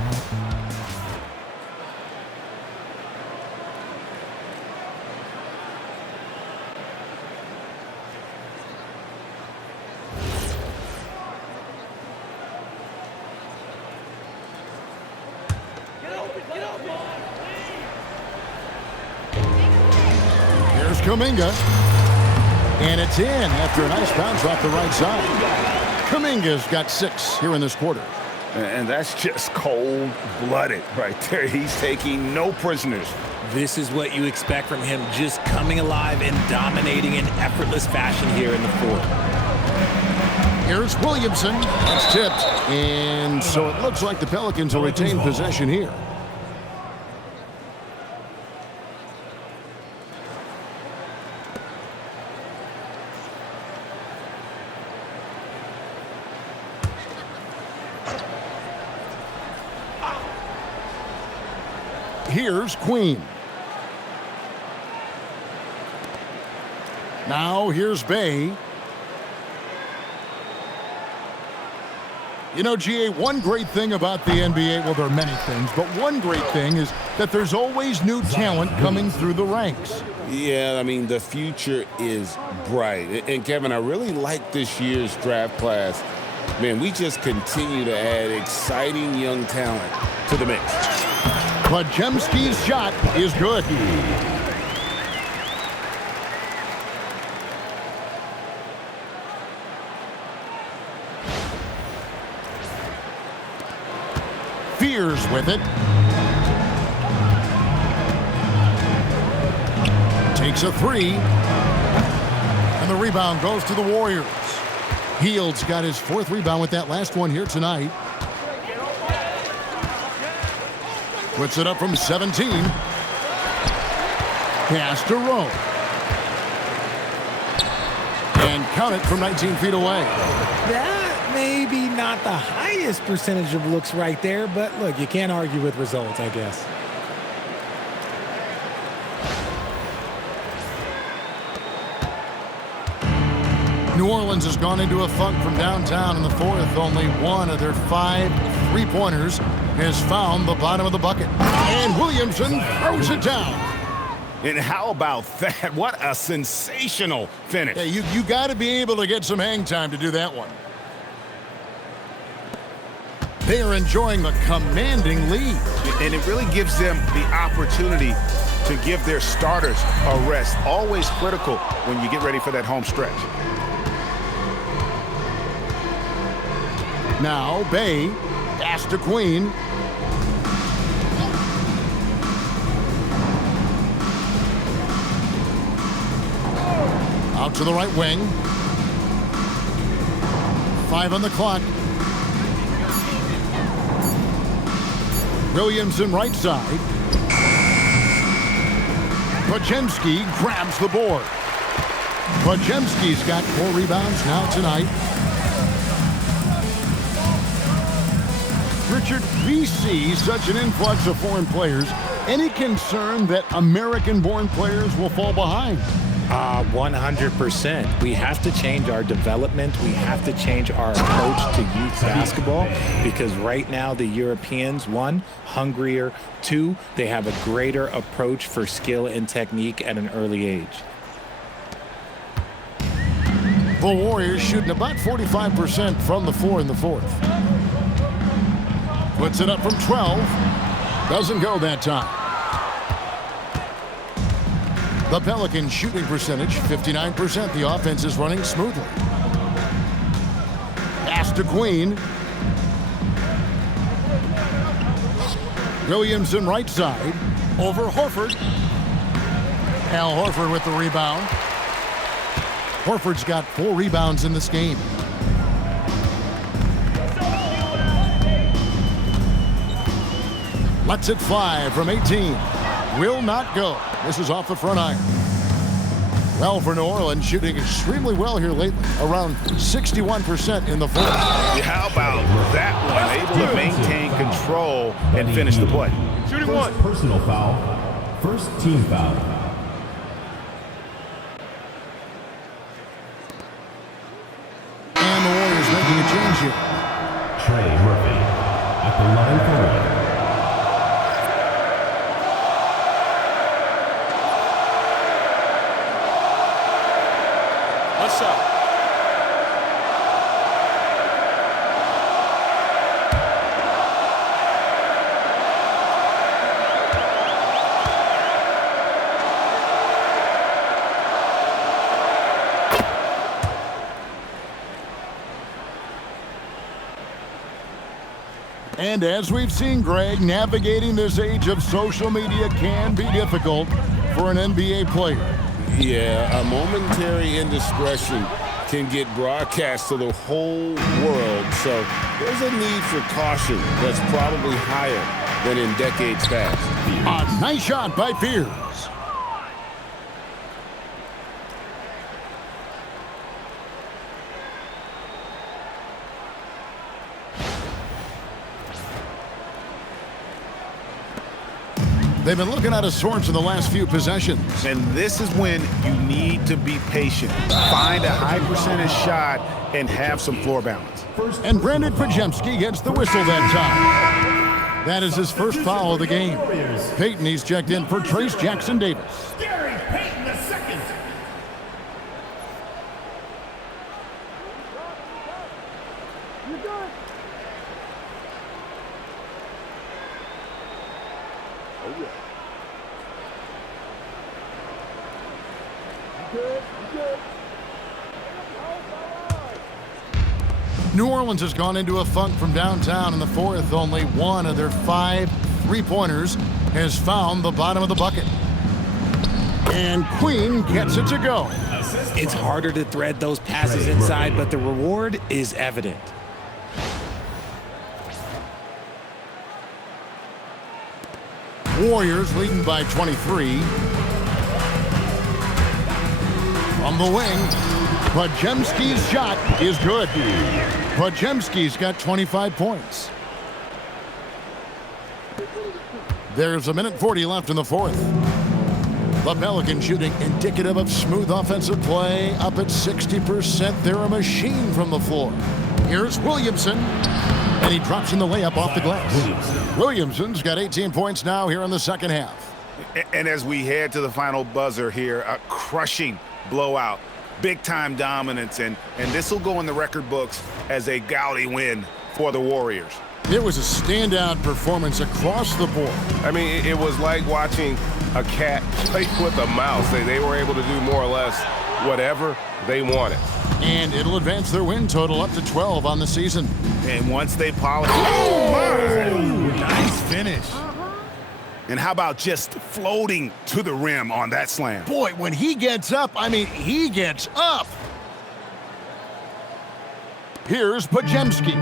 Here's Kuminga. And it's in after a nice bounce off the right side. Kuminga's got 6 here in this quarter. And that's just cold-blooded right there. He's taking no prisoners. This is what you expect from him, just coming alive and dominating in effortless fashion here in the fourth. Here's Williamson. It's tipped. And so it looks like the Pelicans will retain possession here. Here's Queen. Now here's Bay. You know, GA, one great thing about the NBA, well, there are many things, but one great thing is that there's always new talent coming through the ranks. Yeah, I mean, the future is bright. And Kevin, I really like this year's draft class. Man, we just continue to add exciting young talent to the mix. Podziemski's shot is good. Fears with it. Takes a 3. And the rebound goes to the Warriors. Hield's got his 4th rebound with that last one here tonight. Puts it up from 17. Pass to Rowe. And count it from 19 feet away. That may be not the highest percentage of looks right there, but look, you can't argue with results, I guess. New Orleans has gone into a funk from downtown in the fourth. Only one of their 5 3-pointers has found the bottom of the bucket. And Williamson throws it down. And how about that? What a sensational finish. Yeah, you got to be able to get some hang time to do that one. They are enjoying the commanding lead. And it really gives them the opportunity to give their starters a rest. Always critical when you get ready for that home stretch. Now, Bay, pass to Queen. Out to the right wing. 5 on the clock. Williamson right side. Podziemski grabs the board. Podziemski's got 4 rebounds now tonight. Richard, we see such an influx of foreign players. Any concern that American-born players will fall behind? 100%. We have to change our development. We have to change our approach to youth basketball because right now the Europeans, 1, hungrier, 2, they have a greater approach for skill and technique at an early age. The Warriors shooting about 45% from the floor in the 4th. Puts it up from 12. Doesn't go that time. The Pelicans shooting percentage, 59%. The offense is running smoothly. Pass to Queen. Williamson right side. Over Horford. Al Horford with the rebound. Horford's got 4 rebounds in this game. Lets it fly from 18. Will not go. This is off the front iron. Well, for New Orleans, shooting extremely well here lately, around 61% in the 4th. Yeah, how about that one? Able to maintain control and finish the play. Shooting 1. Personal foul. First team foul. And the Warriors making a change here. Trey Murphy at the line for 1. And as we've seen, Greg, navigating this age of social media can be difficult for an NBA player. Yeah, a momentary indiscretion can get broadcast to the whole world. So there's a need for caution that's probably higher than in decades past. A nice shot by Fears. They've been looking out of sorts in the last few possessions. And this is when you need to be patient. Find a high percentage shot and have some floor balance. And Brandon Podziemski gets the whistle that time. That is his first foul of the game. Peyton, he's checked in for Trace Jackson Davis. Gary Payton II. New Orleans has gone into a funk from downtown in the 4th. Only 1 of their 5 3-pointers has found the bottom of the bucket. And Queen gets it to go. It's harder to thread those passes inside, but the reward is evident. Warriors leading by 23. From the wing, Podziemski's shot is good. Podziemski's got 25 points. There's a minute 40 left in the 4th. The Pelicans shooting indicative of smooth offensive play, up at 60%. They're a machine from the floor. Here's Williamson, and he drops in the layup off the glass. Williamson's got 18 points now here in the second half. And as we head to the final buzzer here, a crushing blowout. Big-time dominance, and this will go in the record books as a gaudy win for the Warriors. It was a standout performance across the board. I mean, it was like watching a cat play with a mouse. They were able to do more or less whatever they wanted. And it'll advance their win total up to 12 on the season. And once they polish... Nice finish. And how about just floating to the rim on that slam? Boy, when he gets up, I mean, he gets up. Here's Pajemski.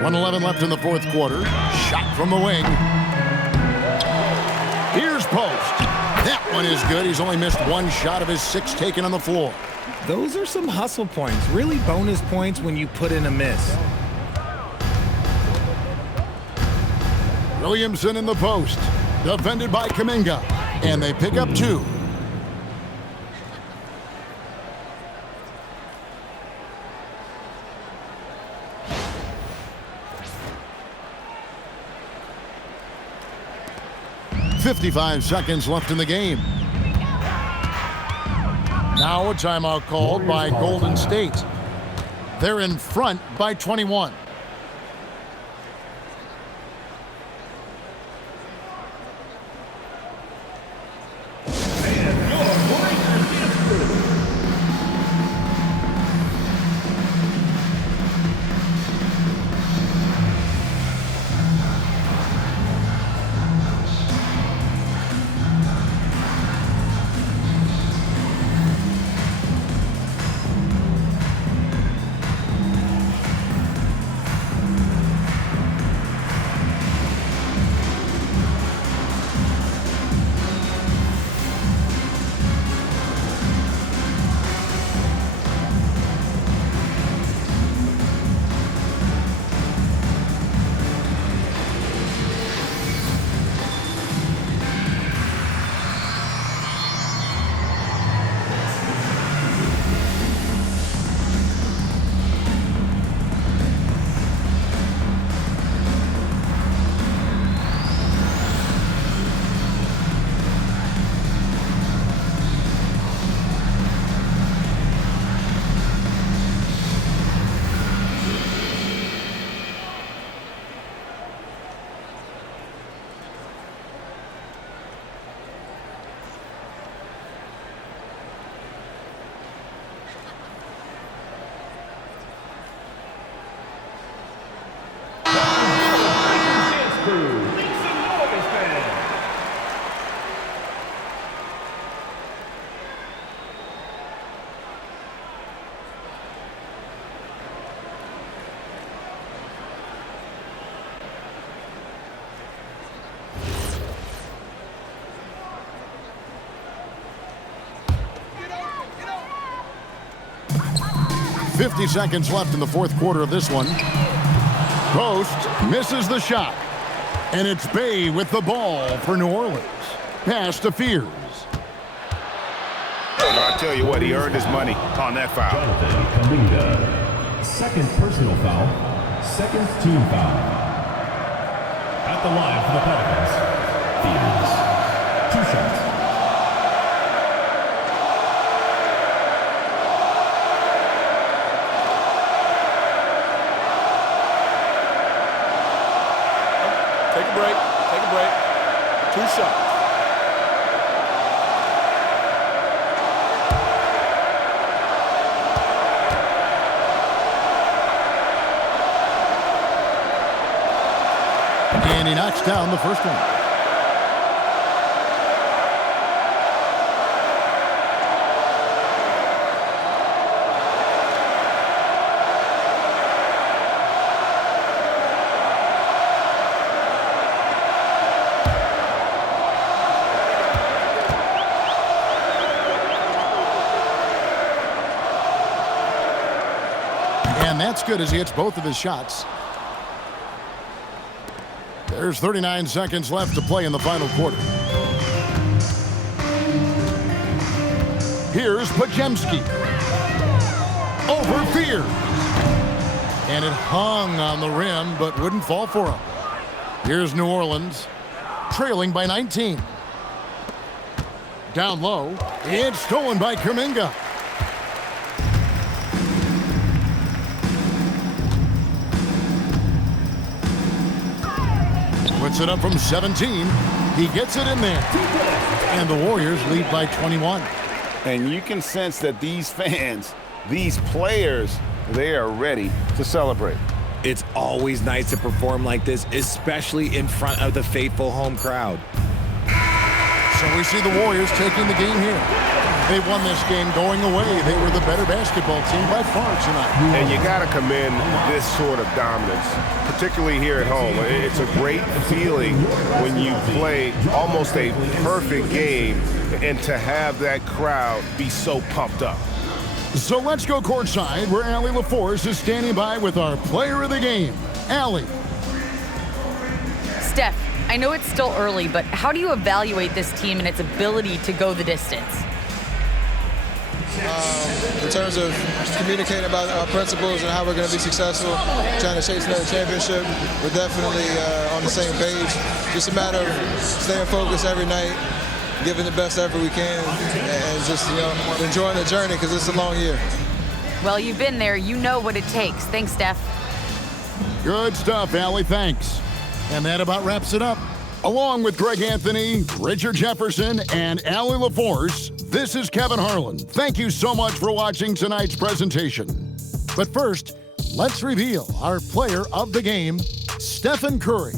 1:11 left in the fourth quarter. Shot from the wing. Here's Post. That one is good. He's only missed one shot of his 6 taken on the floor. Those are some hustle points, really bonus points when you put in a miss. Williamson in the post. Defended by Kuminga. And they pick up 2. .55 seconds left in the game. Now a timeout called by Golden State. They're in front by 21. .50 seconds left in the fourth quarter of this one. Post misses the shot. And it's Bay with the ball for New Orleans. Pass to Fears. I'll tell you what, he earned his money on that foul. Kuminga. Second personal foul. Second team foul. At the line for the Pelicans. Fears. 2 shots. Take a break. Take a break. 2 shots. And he knocks down the first one. And that's good as he hits both of his shots. There's 39 seconds left to play in the final quarter. Here's Pajemski. Over Fears. And it hung on the rim, but wouldn't fall for him. Here's New Orleans, trailing by 19. Down low, it's stolen by Kuminga. Puts it up from 17. He gets it in there. And the Warriors lead by 21. And you can sense that these fans, these players, they are ready to celebrate. It's always nice to perform like this, especially in front of the faithful home crowd. So we see the Warriors taking the game here. They won this game going away. They were the better basketball team by far tonight. And you got to commend this sort of dominance, particularly here at home. It's a great feeling when you play almost a perfect game and to have that crowd be so pumped up. So let's go courtside where Allie LaForce is standing by with our player of the game. Allie. Steph, I know it's still early, but how do you evaluate this team and its ability to go the distance? In terms of communicating about our principles and how we're going to be successful, trying to chase another championship, we're definitely on the same page. Just a matter of staying focused every night, giving the best effort we can, and just enjoying the journey because it's a long year. Well, you've been there. You know what it takes. Thanks, Steph. Good stuff, Allie. Thanks. And that about wraps it up. Along with Greg Anthony, Richard Jefferson, and Allie LaForce, this is Kevin Harlan. Thank you so much for watching tonight's presentation. But first, let's reveal our player of the game, Stephen Curry.